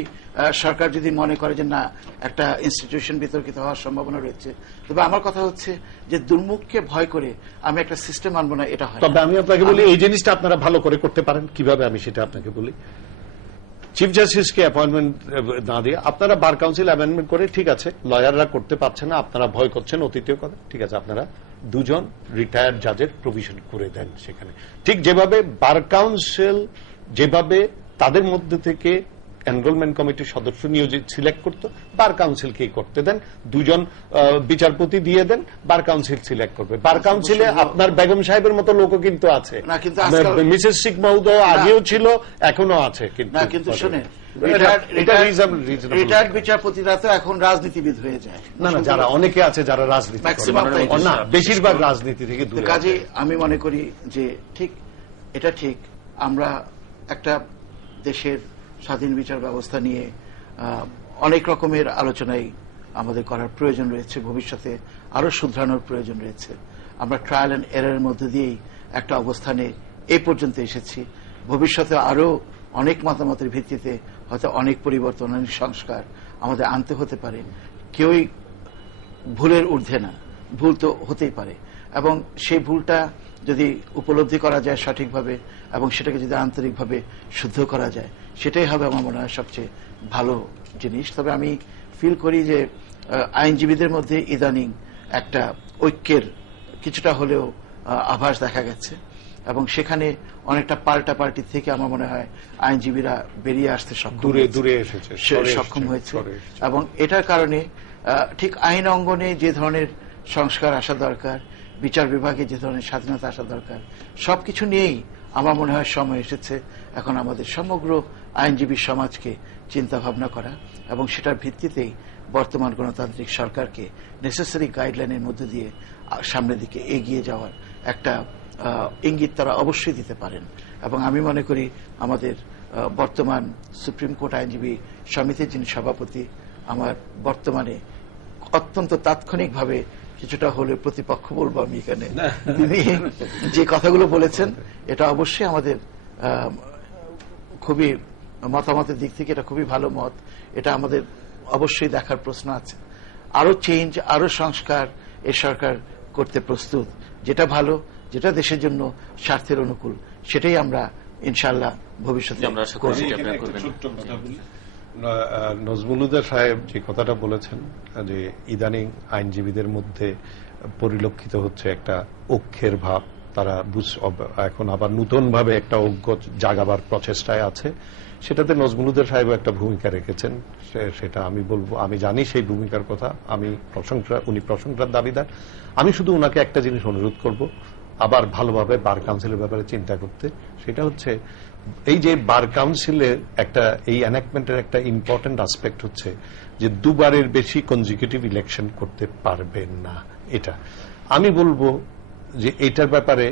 সরকার যদি মনে করে যে না, একটা ইনস্টিটিউশন বিতর্কিত হওয়ার সম্ভাবনা রয়েছে, তবে আমার কথা হচ্ছে যে দুর্মুখকে ভয় করে আমি একটা সিস্টেম আনবো না, এটা হয়। তবে আমি আপনাকে বলি, এই জিনিসটা আপনারা ভালো করে করতে পারেন। কিভাবে আমি সেটা আপনাকে বলি। চিফ জাস্টিসকে অ্যাপয়েন্টমেন্ট না দিয়ে আপনারা বার কাউন্সিল অ্যামেন্ডমেন্ট করে, ঠিক আছে, লয়াররা করতে পারছে না, আপনারা ভয় করছেন, অতীতেও কথা, ঠিক আছে, আপনারা দুজন রিটায়ার্ড জাজের প্রভিশন করে দেন সেখানে। ঠিক যেভাবে বার কাউন্সিল যেভাবে তাদের মধ্যে থেকে এনরোলমেন্ট কমিটির সদস্য নিয়োজিত সিলেক্ট করত, বার কাউন্সিলকেই করতে দেন, দুজন বিচারপতি দিয়ে দেন, বার কাউন্সিল সিলেক্ট করবে। বার কাউন্সিলে আপনার বেগম সাহেবের মতো লোকও কিন্তু আছে, মিসেস শেখ মাহমুদ আগেও ছিল, এখনো আছে। কিন্তু শুনে, রিটায়ার্ড বিচারপতিরা তো এখন রাজনীতিবিদ হয়ে যায় না, না, যারা অনেকে আছে যারা রাজনীতি না, বেশিরভাগ রাজনীতি থেকে দূরে। কাজে আমি মনে করি যে ঠিক, এটা ঠিক, আমরা একটা দেশের স্বাধীন বিচার ব্যবস্থা নিয়ে অনেক রকমের আলোচনাই আমাদের করার প্রয়োজন রয়েছে, ভবিষ্যতে আরো শুধরানোর প্রয়োজন রয়েছে। আমরা ট্রায়াল এন্ড এররের মধ্যে দিয়েই একটা অবস্থানে এই পর্যন্ত এসেছি, ভবিষ্যতে আরো অনেক মতামতের ভিত্তিতে হয়তো অনেক পরিবর্তন, অনেক সংস্কার আমাদের আনতে হতে পারে। কেউই ভুলের ঊর্ধ্বে না, ভুল তো হতেই পারে, এবং সেই ভুলটা যদি উপলব্ধি করা যায় সঠিকভাবে এবং সেটাকে যদি আন্তরিকভাবে শুদ্ধ করা যায়, সেটাই হবে আমার মনে হয় সবচেয়ে ভালো জিনিস। তবে আমি ফিল করি যে আইনজীবীদের মধ্যে ইদানিং একটা ঐক্যের কিছুটা হলেও আভাস দেখা গেছে, এবং সেখানে অনেকটা পাল্টাপাল্টি থেকে আমার মনে হয় আইনজীবীরা বেরিয়ে আসতে সক্ষম হয়েছে। এবং এটার কারণে ঠিক আইন অঙ্গনে যে ধরনের সংস্কার আসা দরকার, বিচার বিভাগে যে ধরনের স্বাধীনতা আসা দরকার, সবকিছু নিয়েই আমার মনে হয় সময় এসেছে এখন আমাদের সমগ্র আইনজীবী সমাজকে চিন্তা ভাবনা করা, এবং সেটার ভিত্তিতেই বর্তমান গণতান্ত্রিক সরকারকে নেসেসারি গাইডলাইনের মধ্যে দিয়ে সামনের দিকে এগিয়ে যাওয়ার একটা ইঙ্গিত তারা অবশ্যই দিতে পারেন। এবং আমি মনে করি আমাদের বর্তমান সুপ্রিম কোর্ট আইনজীবী সমিতির যিনি সভাপতি, আমার বর্তমানে অত্যন্ত তাৎক্ষণিকভাবে কিছুটা হলে প্রতিপক্ষ বলবো আমি এখানে, তিনি যে কথাগুলো বলেছেন এটা অবশ্যই আমাদের খুবই মতামতের দিক থেকে এটা খুবই ভালো মত। এটা আমাদের অবশ্যই দেখার প্রশ্ন আছে। আরো চেঞ্জ, আরো সংস্কার এ সরকার করতে প্রস্তুত, যেটা ভালো, যেটা দেশের জন্য স্বার্থের অনুকূল, সেটাই আমরা ইনশাআল্লাহ ভবিষ্যতে আমরা আশা করছি। নজমুল হুদা সাহেব যে কথাটা বলেছেন যে ইদানিং আইনজীবীদের মধ্যে পরিলক্ষিত হচ্ছে একটা ঐক্যের ভাব, তারা এখন আবার নতুন ভাবে একটা ঐক্য জাগাবার প্রচেষ্টায় আছে, সেটাতে নজমুল হুদা সাহেব একটা ভূমিকা রেখেছেন। সেটা আমি বলবো, আমি জানি সেই ভূমিকার কথা, উনি প্রশংসার দাবিদার। আমি শুধু উনাকে একটা জিনিস অনুরোধ করব, আবার ভালোভাবে বার কাউন্সিলের ব্যাপারে চিন্তা করতে। সেটা হচ্ছে এই যে বার কাউন্সিলের একটা এই এনাক্টমেন্টের একটা ইম্পর্টেন্ট আসপেক্ট হচ্ছে যে দুবারের বেশি কনজিকিউটিভ ইলেকশন করতে পারবেন না। এটা আমি বলবো যে এটার ব্যাপারে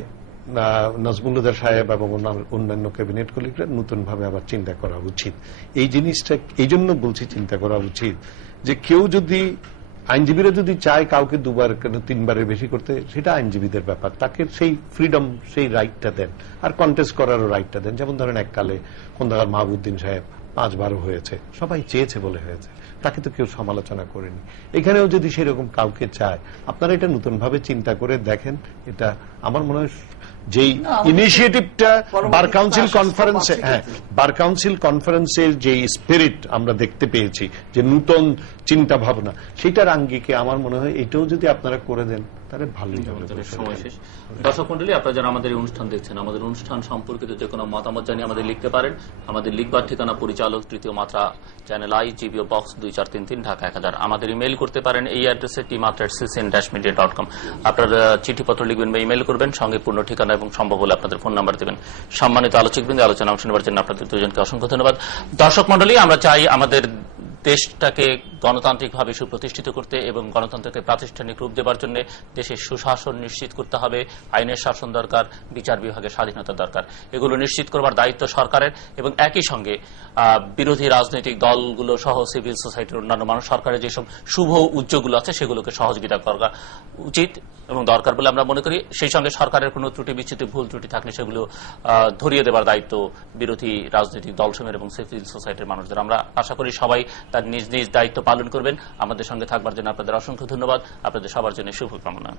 নজমুল হুদা সাহেব এবং অন্যান্য ক্যাবিনেট কলিগরা নতুনভাবে আবার চিন্তা করা উচিত। এই জিনিসটা এই জন্য বলছি চিন্তা করা উচিত যে কেউ যদি আইনজীবীরা যদি চায় কাউকে দুবার কেন তিনবারের বেশি করতে, সেটা আইনজীবীদের ব্যাপার, তাকে সেই ফ্রিডম, সেই রাইটটা দেন, আর কন্টেস্ট করারও রাইটটা দেন। যেমন ধরেন এককালে খন্দকার মাহবুদ্দিন সাহেব 5বারও হয়েছে, সবাই চেয়েছে বলে হয়েছে, তাকে তো কেউ সমালোচনা করেনি। এখানেও যদি সেরকম কাউকে চায়, আপনারা এটা নতুনভাবে চিন্তা করে দেখেন। এটা আমার মনে হয় যেই ইনিশিয়েটিভটা বার কাউন্সিল কনফারেন্সে, বার কাউন্সিল কনফারেন্সের যে স্পিরিট আমরা দেখতে পেয়েছি, যে নতুন চিন্তা ভাবনা, সেটার আঙ্গিকে আমার মনে হয় এটাও যদি আপনারা করে দেন তাহলে ভালোই হবে। সময় শেষ। দর্শক মন্ডলী, আপনারা যারা আমাদের এই অনুষ্ঠান দেখছেন, আমাদের অনুষ্ঠান সম্পর্কিত যে কোনো মতামত জানিয়ে আমাদের লিখতে পারেন। আমাদের লিখবার ঠিকানা পরিচালক, তৃতীয় মাত্রা, চ্যানেল আই, জিবিও বক্স 2433, ঢাকা 1000। আমাদের ইমেইল করতে পারেন এই অ্যাড্রেসে ttmatra@ccn-media.com। আপনারা চিঠিপত্র লিখবেন বা ইমেইল করবেন, সঙ্গে পূর্ণ ঠিকানা এবং সম্ভব হলে আপনাদের ফোন নাম্বার দেবেন। সম্মানিত আলোচকবৃন্দ, আলোচনা অংশ নেবার জন্য আপনাদের দুজনকে অসংখ্য ধন্যবাদ। দর্শক মন্ডলী, আমরা চাই আমাদের দেশটাকে গণতান্ত্রিকভাবে সুপ্রতিষ্ঠিত করতে এবং গণতন্ত্রকে প্রাতিষ্ঠানিক রূপ দেবার জন্য দেশের সুশাসন নিশ্চিত করতে হবে, আইনের শাসন দরকার, বিচার বিভাগের স্বাধীনতা দরকার। এগুলো নিশ্চিত করবার দায়িত্ব সরকারের, এবং একই সঙ্গে বিরোধী রাজনৈতিক দলগুলো সহ সিভিল সোসাইটির অন্যান্য মানুষ সরকারের যেসব শুভ উদ্যোগগুলো আছে সেগুলোকে সহযোগিতা করা উচিত এবং দরকার বলে আমরা মনে করি। সেই সঙ্গে সরকারের কোনো ত্রুটি বিচ্যুতি, ভুল ত্রুটি থাকলে সেগুলো ধরিয়ে দেবার দায়িত্ব বিরোধী রাজনৈতিক দলসমূহের এবং সিভিল সোসাইটির মানুষদের। আমরা আশা করি সবাই তার নিজ নিজ দায়িত্ব পালন করবেন। আমাদের সঙ্গে থাকবার জন্য আপনাদের অসংখ্য ধন্যবাদ। আপনাদের সবার জন্য শুভকামনা।